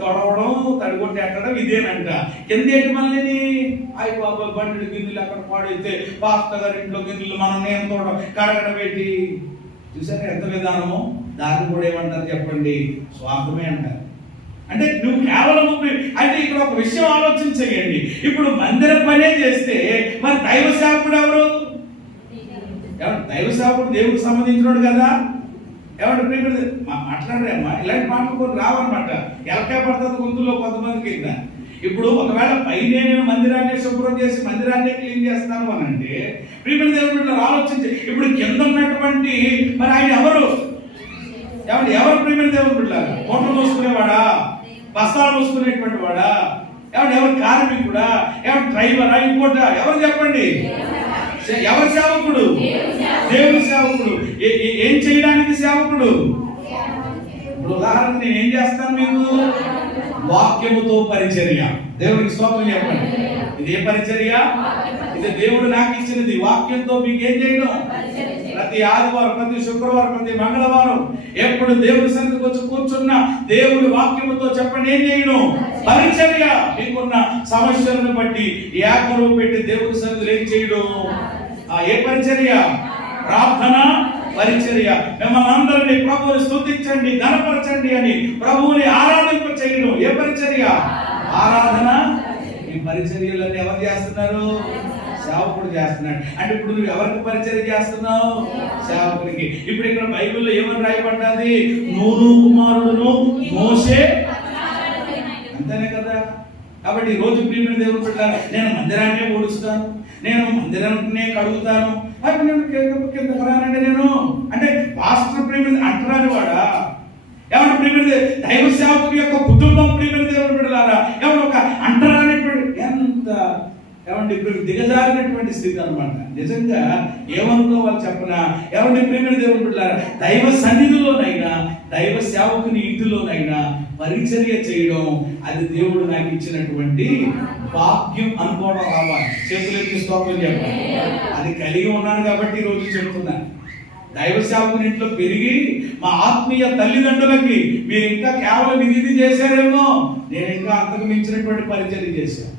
తొడవడం, తడిగొట్టి ఎట్టడం ఇదేనంట. కిందేంటి మళ్ళీ అయ్యి బాబా బండి గిన్నెలు అక్కడ పాడైతే పాస్టర్ గారి ఇంట్లో గిన్నెలు మనం నేను తోడడం కడగడం పెట్టి చూసాక ఎంత విధానమో. దాన్ని కూడా ఏమంటారు చెప్పండి, స్వార్థమే అంటారు. అంటే నువ్వు కేవలం అంటే ఇక్కడ ఒక విషయం ఆలోచన చేయండి. ఇప్పుడు మందిరం పనే చేస్తే మరి దైవ సేవకుడు ఎవరు, దైవ సేవకుడు దేవుడికి సంబంధించినోడు కదా. ఏమంటే మాట్లాడరేమ్మా ఇలాంటి మాటలు కొన్ని రావన్నమాట. ఎలకే పడుతుంది గొంతులో కొంతమంది కింద. ఇప్పుడు ఒకవేళ పైనే నేను మందిరాన్ని శుభ్రం చేసి మందిరాన్ని క్లీన్ చేస్తాను అని అంటే ప్రియమైన దేవుడు ఆలోచించి ఇప్పుడు కింద ఉన్నటువంటి మరి ఆయన ఎవరు, ఎవరు ప్రియమైన దేవుడు బిడ్డలారా, కోట్లు మోసుకునేవాడా, బస్తాలు మోసుకునేటువంటి వాడా, ఎవరు కార్మికుడా, ఎవరు డ్రైవరా, ఇంకోట ఎవరు చెప్పండి, ఎవరు సేవకుడు, దేవుని సేవకుడు. ఏం చేయడానికి సేవకుడు. ఇప్పుడు ఉదాహరణ నేను ఏం చేస్తాను, మీకు వాక్యముతో పరిచర్య. దేవుడికి స్తోత్రం చెప్పండి. ఇదే పరిచర్య, ఇది దేవుడు నాకు ఇచ్చినది. వాక్యంతో మీకు ఏం చేయడం, ప్రతి ఆదివారం, ప్రతి శుక్రవారం, ప్రతి మంగళవారం ఎప్పుడు దేవుడి సన్నిధికి వచ్చి కూర్చున్న దేవుడి వాక్యముతో చెప్పండి ఏం చేయడం, పరిచర్య. మీకున్న సమస్యలను బట్టి ఏకరువు పెట్టి దేవుడి సన్నిధిలో ఏం చేయడం, ఏ పరిచర్య, ప్రార్థన పరిచర్య. మిమ్మల్ని అందరినీ ప్రభువుని స్తుతించండి, ఘనపరచండి అని ప్రభువుని ఆరాధింప చేయడం ఏ పరిచర్య, ఆరాధన. ఈ పరిచర్యలన్నీ ఎవరు చేస్తున్నారు, సేవకుడు చేస్తున్నాడు. అంటే ఇప్పుడు నువ్వు ఎవరికి పరిచర్య చేస్తున్నావు, సేవకుడికి. ఇప్పుడు ఇక్కడ బైబిల్లో ఏమని రాయబడ్డది, నూను కుమారుడును మోషే, అంతేనే కదా. కాబట్టి ఈ రోజు ప్రియమైన దేవుడు బిడ్డలారా నేను మందిరాన్నే ఊడుస్తాను, నేను మందిరాన్నే కడుగుతాను, అది నేను కిందకు రానండి నేను అంటే పాస్టర్ ప్రియమైన అంటరాని వాడా. ఏమన్నా ప్రియమైన దైవ సేవకుడి యొక్క కుటుంబం ప్రియమైన దేవుడు బిడ్డలారా ఏమన్నా ఒక అంటరానిటువంటి ఎంత ఏమంటే ఇప్పుడు దిగజారినటువంటి స్థితి అనమాట. నిజంగా ఏమనుకోవాలి చెప్పనా, ఏమంటే ప్రియమైన దేవుడు బిడ్డలారా దైవ సన్నిధిలోనైనా దైవ సేవకుని ఇంటిలోనైనా పరిచర్య చేయడం అది దేవుడు నాకు ఇచ్చినటువంటి భాగ్యం అనుకోవడం రావాలి. చేతులెత్తి స్తోత్రం చెప్పాలి. అది కలిగి ఉన్నాను కాబట్టి ఈ రోజు చెప్తున్నాను. దైవ సేవకుని ఇంట్లో పెరిగి మా ఆత్మీయ తల్లిదండ్రులకి మీరు ఇంకా కేవలం ఇది చేశారేమో, నేను ఇంకా అంతకు మించినటువంటి పరిచర్య చేశాను.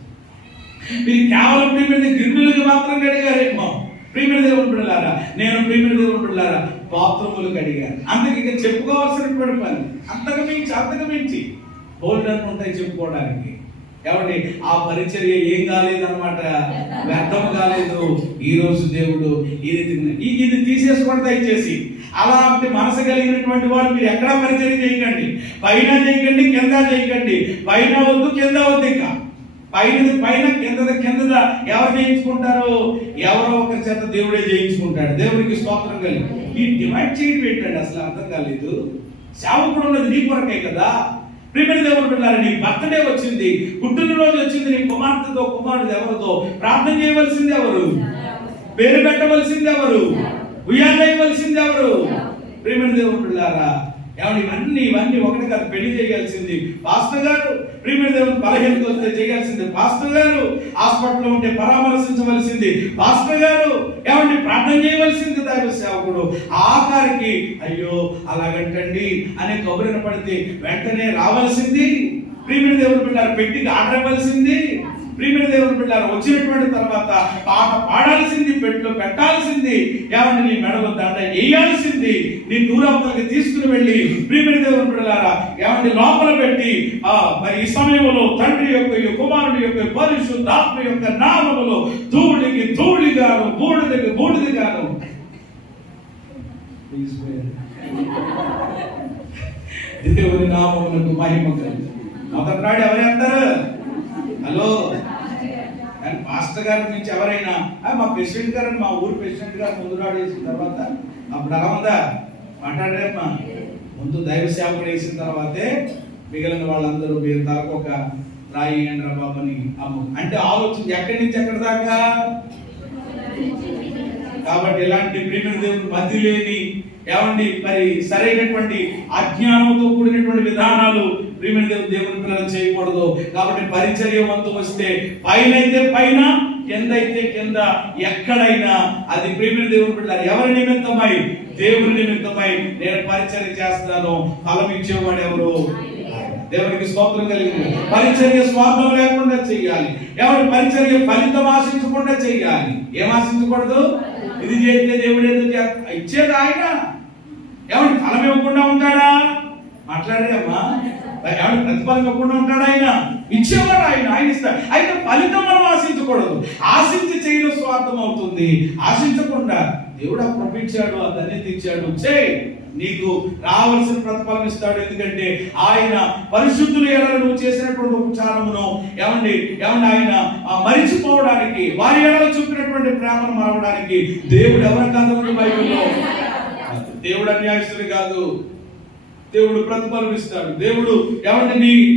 మీరు కేవలం ప్రియమైన గిన్నెలకు మాత్రం కడిగారేమో, ప్రియమైన దేవుడు బిడ్డలారా నేను ప్రియమైన దేవుడు బిడ్డలారా బాత్రూములు కడిగాను. అందుకే ఇక చెప్పుకోవాల్సినటువంటి పని అంతకు మించి బోల్డర్లు ఉంటాయి చెప్పుకోవడానికి. కాబట్టి ఆ పరిచర్య ఏం కాలేదన్నమాట, వ్యర్థం కాలేదు. ఈ రోజు దేవుడు ఇది తీసేసుకోండి దయచేసి. అలాంటి మనసు కలిగినటువంటి వాడు మీరు ఎక్కడా పరిచర్య చేయకండి. పైన చేయకండి, కింద చేయకండి. పైన వద్దు, కింద వద్దు. ఇంకా పైన కింద ఎవరు చేయించుకుంటారు, ఎవరో ఒకరి చేత దేవుడే చేయించుకుంటాడు. దేవుడికి స్తోత్రం కలిగి ఈ డివైడ్ చేయడం ఏంటండి అసలు అర్థం కాలేదు. సేవకుడు ఉన్నది నీ కొరకే కదా. ప్రియమైన దేవుని బిడ్డలారా, నీ బర్త్డే వచ్చింది, పుట్టినరోజు వచ్చింది, నీ కుమార్తెతో కుమారుడు ఎవరితో ప్రార్థన చేయవలసింది ఎవరు? పేరు పెట్టవలసింది ఎవరు? ఉయ్యాల ఇవ్వాల్సింది ఎవరు? ప్రియమైన దేవుని బిడ్డలారా, ఇవన్నీ ఒకటి కాదు. పెళ్లి చేయాల్సింది పాస్టర్ గారు, ప్రియమైన దేవుని బలహీనత వస్తే చేయాల్సింది పాస్టర్ గారు, హాస్పిటల్లో ఉంటే పరామర్శించవలసింది పాస్టర్ గారు, ప్రార్థన చేయవలసింది దైవ సేవకుడు. ఆఖరికి అయ్యో అలాగంటండి అనే కబురిన పడితే వెంటనే రావాల్సింది ప్రియమైన దేవుని బిడ్డలారా, పెట్టికి ఆర్డర్ ఇవ్వాల్సింది ప్రియమైన దేవుని బిడ్డలారా, వచ్చినటువంటి తర్వాత పాట పాడాల్సింది, పెట్టులో పెట్టాల్సింది, నీ మెడలో దండ వేయాల్సింది, నీ దూరావతలకి తీసుకుని వెళ్ళి ప్రియమైన దేవుని బిడ్డలారా లోపల పెట్టి మరి ఈ సమయంలో తండ్రి యొక్క కుమారుడి యొక్క పరిశుద్ధాత్మ యొక్క నామములో ధూళికి ధూళిగాను బూడిదకి బూడిదిగాను దేవుని నామమునకు మహిమ కలుగు. మొదటి నాడు ఎవరంటారు? హలో, పాస్టర్ గారి నుంచి ఎవరైనా మా ప్రెసిడెంట్ గారు, మా ఊరు ప్రెసిడెంట్ గారు ముందు నాడు వేసిన తర్వాత అప్పుడు అలా ఉందా? మాట్లాడరేమ్మా. ముందు దైవ సేవకుడు వేసిన తర్వాతే మిగిలిన వాళ్ళందరూ మీరు తలకు ఒక రాయి అండ్రా బాబని అంటే ఆలోచన ఎక్కడి నుంచి ఎక్కడి దాకా. కాబట్టి ఇలాంటి ప్రియమైన దేవుని మధ్య లేని మరి సరైనటువంటి అజ్ఞానంతో కూడినటువంటి విధానాలు ప్రియమైన దేవుని పిల్లలు చేయకూడదు. కాబట్టి పరిచర్య వంతు వస్తే పైన అయితే పైన, కింద అయితే కింద, ఎక్కడైనా అది ప్రియమైన దేవుని పిల్లలు ఎవరి నిమిత్తమై? దేవుని నిమిత్తమై నేను పరిచర్య చేస్తాను. ఫలం ఇచ్చేవాడు ఎవరు? దేవునికి స్తోత్రం కలిగింది. పరిచర్య స్వార్థం లేకుండా చెయ్యాలి. ఎవరి పరిచర్య ఫలితం ఆశించకుండా చెయ్యాలి. ఏం ఆశించకూడదు? ఇది చేస్తే దేవుడు ఏదో ఇచ్చేది ఆయన. ఫలం ఇవ్వకుండా ఉంటాడా? మాట్లాడేమ్మా. ప్రతిఫలం ఇవ్వకుండా ఉంటాడు ఆయన? ఇచ్చేవాడు ఆయన ఇస్తాడు. అయితే ఫలితం మనం ఆశించకూడదు. ఆశించి చేయడం స్వార్థం అవుతుంది. ఆశించకుండా దేవుడు ఆ పంపించాడు, ఆ ధన్యత ఇచ్చాడు, చేయి, నీకు రావాల్సిన ప్రతిఫలం ఇస్తాడు. ఎందుకంటే ఆయన పరిశుద్ధుల ఎడల నువ్వు చేసినటువంటి ఉపచారమును ఆయన మరిచిపోవడానికి, వారి ఎడల చూపినటువంటి ప్రేమను మరవడానికి దేవుడు ఎవరి కాదు బైబిల్లో. దేవుడు అన్యాయస్తుడు కాదు. దేవుడు ప్రతిఫలం ఇస్తాడు. దేవుడు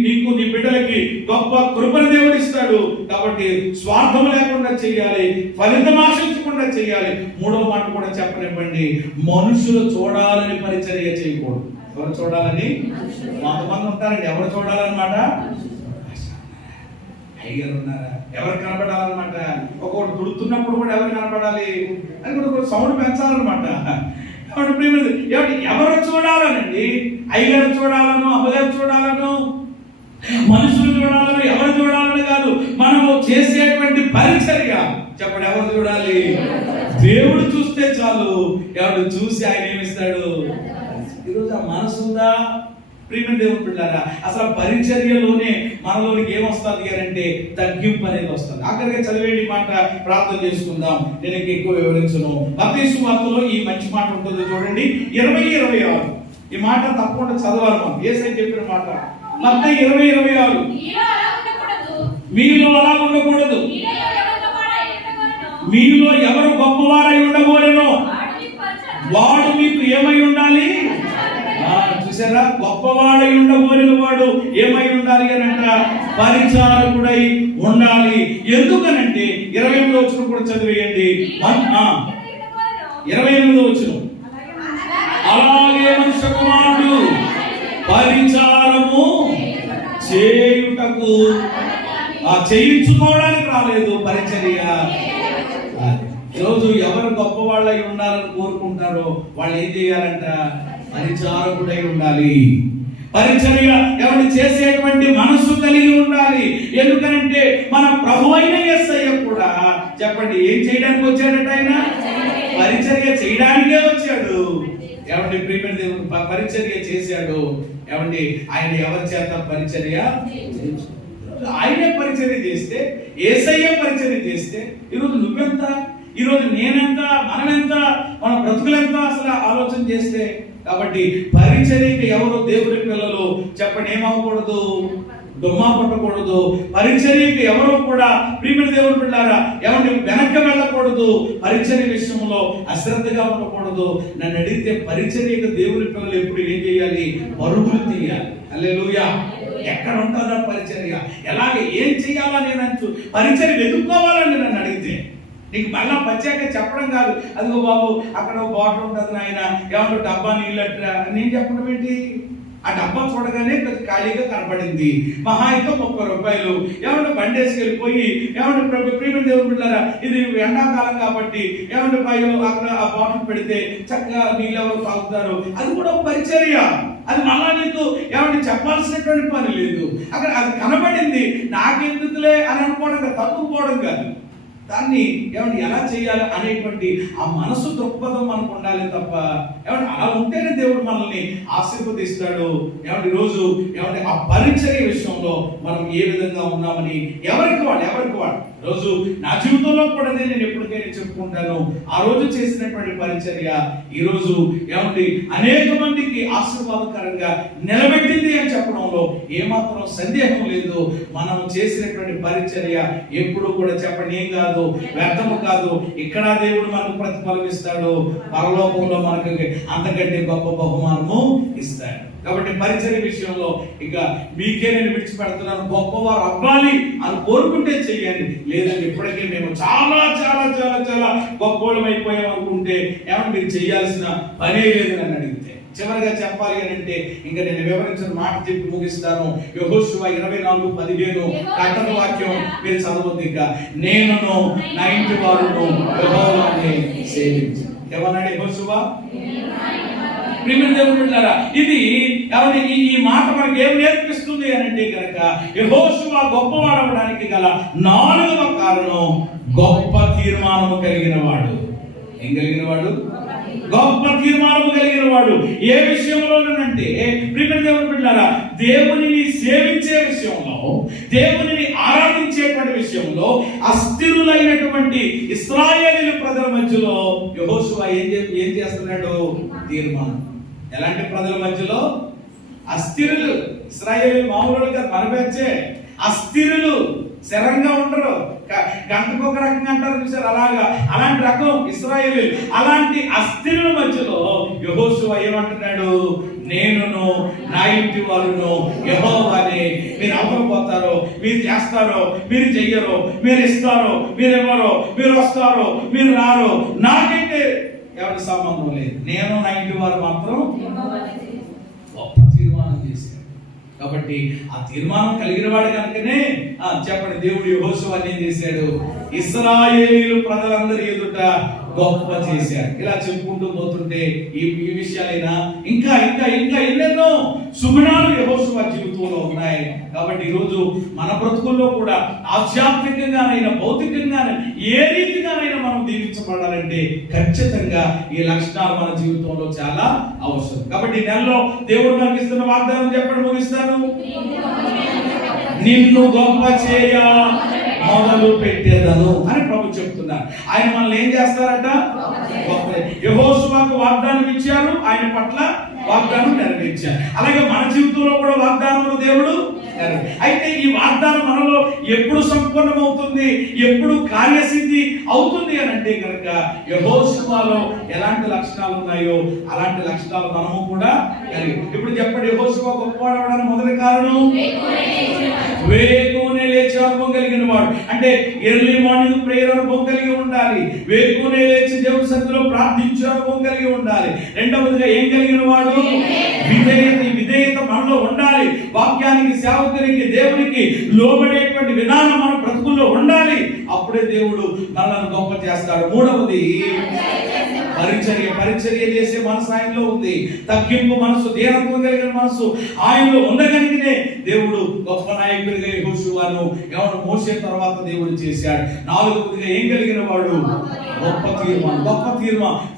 నీకు నీ బిడ్డలకి గొప్ప కృపను దేవుడు ఇస్తాడు. కాబట్టి స్వార్థం లేకుండా చెయ్యాలి, ఫలితం ఆశించకుండా చెయ్యాలి. మూడవ మాట కూడా చెప్పనివ్వండి, మనుషులు చూడాలని పరిచర్య చేయకూడదు. ఎవరు చూడాలని? కొంతమంది ఉంటారండి, ఎవరు చూడాలన్నమాట? అయ్యగారు ఉన్నారా? ఎవరు కనపడాలన్నమాట? ఒకటి తుడుతున్నప్పుడు కూడా ఎవరు కనపడాలి అని కూడా సౌండ్ పెంచాలన్నమాట. ఎవరు చూడాలనండి? అయ్యగారు చూడాలను, అమ్మగారు చూడాలను, మనుషులు చూడాలను, ఎవరు చూడాలని కాదు. మనము చేసేటువంటి పరిచర్య చెప్పండి, ఎవరు చూడాలి? దేవుడు చూస్తే చాలు. ఎవడు చూసి ఆయన ఏమిస్తాడు? ఈరోజు ఆ మనసు ఉందా ప్రియమైన దేవుని బిడ్డలారా? అసలు పరిచర్యలోనే మనలోనికి ఏమొస్తుంది అంటే తగ్గింపు అనేది వస్తుంది. ఆఖరిగా చదివేటి మాట ప్రార్థన చేసుకుందాం. నేను ఎక్కువ వివరించను. మత్తయి సువార్తలో ఈ మంచి మాట ఉంటుంది చూడండి, 20:26. ఈ మాట తప్పకుండా చదవాలి మనం. యేసయ్య చెప్పిన మాట మత్తయి 20:26. మీలో అలా ఉండకూడదు, మీలో ఎవరు గొప్పవారై ఉండకూడదు, వాడు మీకు ఏమై ఉండాలి? చూసారా? గొప్పవాడై ఉండబోలిన వాడు ఏమై ఉండాలి అని అంట? పరిచారకుడై ఉండాలి. ఎందుకనంటే 28వ వచనం కూడా చదివేయండి. 28వ వచనం, అలాగే మనుష్య కుమారుడు పరిచారము చేయుటకు, చేయించుకోవడానికి రాలేదు, పరిచర్య. ఈరోజు ఎవరు గొప్ప వాళ్ళై ఉండాలని కోరుకుంటారో వాళ్ళు ఏం చేయాలంట? పరిచారకుడై ఉండాలి. పరిచర్య ఎవరు చేసేటువంటి మనసు కలిగి ఉండాలి. ఎందుకనంటే మన ప్రభువైన యేసయ్య కూడా చెప్పండి ఏం చేయడానికి వచ్చాడట? ఆయన పరిచర్య చేయడానికే వచ్చాడు. ఏమండి ప్రియమైన దేవుడు పరిచర్య చేశాడు. ఏమండి ఆయన ఎవరి చేత పరిచర్య? ఆయనే పరిచర్య చేస్తే, యేసయ్య పరిచర్య చేస్తే ఈరోజు నువ్వెంత, ఈరోజు నేనెంత, మనమెంత, మన బ్రతుకులెంత అసలు ఆలోచన చేస్తే. కాబట్టి పరిచర్యకి ఎవరు దేవుని పిల్లలు చెప్పండి ఏమవ్వకూడదు? దుమ్మా పట్టకూడదు. పరిచర్యకి ఎవరో కూడా ప్రియమైన దేవుని బిడ్డలారా ఎవరిని వెనక్కి వెళ్ళకూడదు. పరిచర్య విషయంలో అశ్రద్ధగా ఉండకూడదు. నన్ను అడిగితే పరిచర్యకు దేవుని పిల్లలు ఎప్పుడు ఏం చేయాలి? పరుగులు తీయాలి. హల్లెలూయా. ఎక్కడ ఉంటుందా పరిచర్య? ఎలాగే ఏం చేయాలా? నేను పరిచర్య వెతుక్కోవాలని నన్ను అడిగితే నీకు మళ్ళా వచ్చాక చెప్పడం కాదు, అదిగో బాబు అక్కడ బాటిల్ ఉంటుంది నాయన, ఏమంటే డబ్బా నీళ్ళట్రా నేను చెప్పడం ఏంటి? ఆ డబ్బా చూడగానే ఖాళీగా కనపడింది. మహా అయితే 30 రూపాయలు. ఏమంటే బండి వేసుకెళ్ళిపోయి ఏమంటే ప్రియమైన దేవుని బిడ్డలారా ఇది ఎండాకాలం కాబట్టి ఏమంటే అక్కడ ఆ బాటిల్ పెడితే చక్కగా నీళ్ళు ఎవరు తాగుతారు. అది కూడా ఒక పరిచర్య. అది మళ్ళా నీకు ఏమంటే చెప్పాల్సినటువంటి పని లేదు. అక్కడ అది కనబడింది, నాకెందుకులే అని అనుకోవడం కాదు, తప్పుకోవడం కాదు. దాన్ని ఏమంటే ఎలా చేయాలి అనేటువంటి ఆ మనసు దృక్పథం మనకు ఉండాలి తప్ప ఏమంటే అలా ఉంటేనే దేవుడు మనల్ని ఆశీర్వదిస్తాడు. ఏమంటే ఈరోజు ఏమంటే ఆ పరిచర్య విషయంలో మనం ఏ విధంగా ఉన్నామని ఎవరికి వాడు రోజు నా జీవితంలో కూడా నేను ఎప్పటికైనా చెప్పుకుంటాను. ఆ రోజు చేసినటువంటి పరిచర్య ఈ రోజు ఏమంటే అనేక మందికి ఆశీర్వాదకరంగా నిలబెట్టింది అని చెప్పడంలో ఏమాత్రం సందేహం లేదు. మనం చేసినటువంటి పరిచర్య ఎప్పుడు కూడా చెప్పండి ఏం కాదు, వ్యర్థము కాదు. ఇక్కడ దేవుడు మనకు ప్రతిఫలం ఇస్తాడు, పరలోకంలో మనకు అంతకంటే గొప్ప బహుమానము ఇస్తాడు. కాబట్టి పరిచర్య విషయంలో ఇక మీకే నేను విడిచిపెడుతున్నాను, గొప్పవారు అవ్వాలి అని కోరుకుంటే చెయ్యండి. లేదంటే ఇప్పటికే మేము చాలా చాలా చాలా చాలా గొప్పవాళ్ళం అయిపోయాం అనుకుంటే ఏమంటే మీరు చేయాల్సిన పనే లేదు నన్ను అడిగితే. చివరిగా చెప్పాలి అని అంటే ఇంకా నేను వివరించిన మాట చెప్పి ముగిస్తాను. యెహోషువ 24:15 కట్టడ వాక్యం మీరు చదవద్దు. ఇక నేనును నా ఇంటి వారును యెహోవాని సేవించు. ఏమన్నాడు యెహోషువ? ప్రియమైన దేవుని బిడ్డలారా ఇది ఈ మాట మనకి ఏం నేర్పిస్తుంది అని అంటే కనుక యెహోషువ గొప్పవాడవడానికి గల 4వ కారణం గొప్ప తీర్మానము కలిగిన వాడు. ఏం కలిగిన వాడు? గొప్ప తీర్మానము కలిగిన వాడు. ఏ విషయంలోనంటే ప్రియమైన దేవుని బిడ్డలారా దేవునిని సేవించే విషయంలో, దేవునిని ఆరాధించేటువంటి విషయంలో అస్థిరులైనటువంటి ఇశ్రాయేలీయుల ప్రజల మధ్యలో యెహోషువ ఏం చేస్తున్నాడు? తీర్మానం. ఎలాంటి ప్రజల మధ్యలో? అస్థిరులు. ఇశ్రాయేలీయులు మామూలు కాదు, మనబెచ్చే అస్థిరులు. స్థిరంగా ఉండరు, గంటకు ఒక రకంగా అంటారు చూసారు, అలాంటి రకం ఇశ్రాయేలీయులు. అలాంటి అస్థిరుల మధ్యలో యెహోషువ ఏమంటున్నాడు? నేనును నా ఇంటి వారును యెహోవాని. మీరు అవ్వకపోతారో, మీరు చేస్తారో, మీరు చెయ్యరో, మీరు ఇస్తారో, మీరు ఇవ్వరో, మీరు వస్తారో, మీరు రారో, నాకైతే ఎవరి సంబంధం లేదు. నేను నా ఇంటి వారు మాత్రం గొప్ప తీర్మానం చేశాను. కాబట్టి ఆ తీర్మానం కలిగిన వాడు కనుకనే చెప్పండి దేవుడు యెహోషువని ఏం చేశాడు? ఇశ్రాయేలీయులు ప్రజలందరి ఎదుట గొప్ప చేశారు. ఇలా చెప్పుకుంటూ పోతుంటే ఈ విషయాలైనా ఇంకా ఇంకా ఇంకా ఎన్నెన్నో సుగుణాలు యెహోషువ జీవితంలో ఉన్నాయి. కాబట్టి ఈరోజు మన బ్రతుకుల్లో కూడా ఆధ్యాత్మికంగానైనా భౌతికంగానైనా ఏ రీతిగానైనా మనం దీవించబడాలంటే ఖచ్చితంగా ఈ లక్షణాలు మన జీవితంలో చాలా అవసరం. కాబట్టి ఈ నెలలో దేవుడు మనకి ఇస్తున్న వాగ్దానం చెప్పడం ముగిస్తాను. నిన్ను గొప్ప చేయ మొదలు పెట్టేదను అని ప్రభు చెప్తున్నారు. ఆయన మనల్ని ఏం చేస్తారట? యెహోషువకు వాగ్దానం ఇచ్చారు, ఆయన పట్ల వాగ్దానం నెరవేర్చారు. అలాగే మన జీవితంలో కూడా వాగ్దానం దేవుడు. అయితే ఈ వాగ్దానం మనలో ఎప్పుడు సంపూర్ణమవుతుంది, ఎప్పుడు కార్యసిద్ధి అవుతుంది అని అంటే కనుక యెహోషువలో ఎలాంటి లక్షణాలు ఉన్నాయో అలాంటి లక్షణాలు మనము కూడా కలిగి. ఇప్పుడు చెప్పండి, యెహోషువ గొప్పవాడవడానికి మొదటి కారణం వేకువనే లేచి అనుభవం కలిగిన వాడు. అంటే ఎర్లీ మార్నింగ్ ప్రేయర్ అనుభవం కలిగి ఉండాలి. వేకువనే లేచి దేవుని సన్నిధిలో ప్రార్థించే అనుభవం కలిగి ఉండాలి. రెండవదిగా ఏం కలిగిన వాడు? విధేయత మనలో ఉండాలి. వాక్యానికి, సేవకునికి, దేవునికి లోబడేటువంటి విధానం మన బ్రతుకుల్లో ఉండాలి. అప్పుడే దేవుడు మనల్ని గొప్ప చేస్తాడు. మూడవది పరిచర్య చేసే మనసు ఆయనలో ఉంది. తగ్గింపు మనసు, దీనత్వం కలిగిన మనసు ఆయనలో ఉండగలిగినే దేవుడు గొప్ప నాయకుడిగా యెహోషువను మోసే తర్వాత దేవుడు చేశాడు. నాలుగవదిగా ఏం కలిగిన వాడు? గొప్ప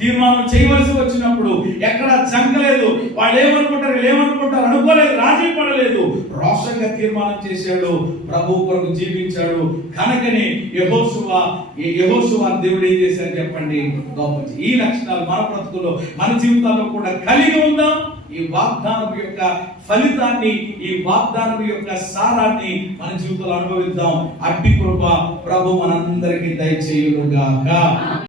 తీర్మానం చేయవలసి వచ్చినప్పుడు ఎక్కడ జంకలేదు. వాళ్ళు ఏమనుకుంటారు అనుకోలేదు, రాజీ పడలేదు, రోషంగా తీర్మానం చేశాడు, ప్రభు కొరకు జీవించాడు. కనుకనే యెహోషువ దేవుడు ఏం చేశాడు చెప్పండి? గొప్ప. ఈ లక్షణాలు మన బ్రతుకులో, మన జీవితాల్లో కూడా కలిగి ఉందాం. ఈ వాగ్దానం యొక్క ఫలితాన్ని, ఈ వాగ్దానం యొక్క సారాన్ని మన జీవితంలో అనుభవిద్దాం. అట్టి కృప ప్రభు మనందరికీ దయచేయునుగాక.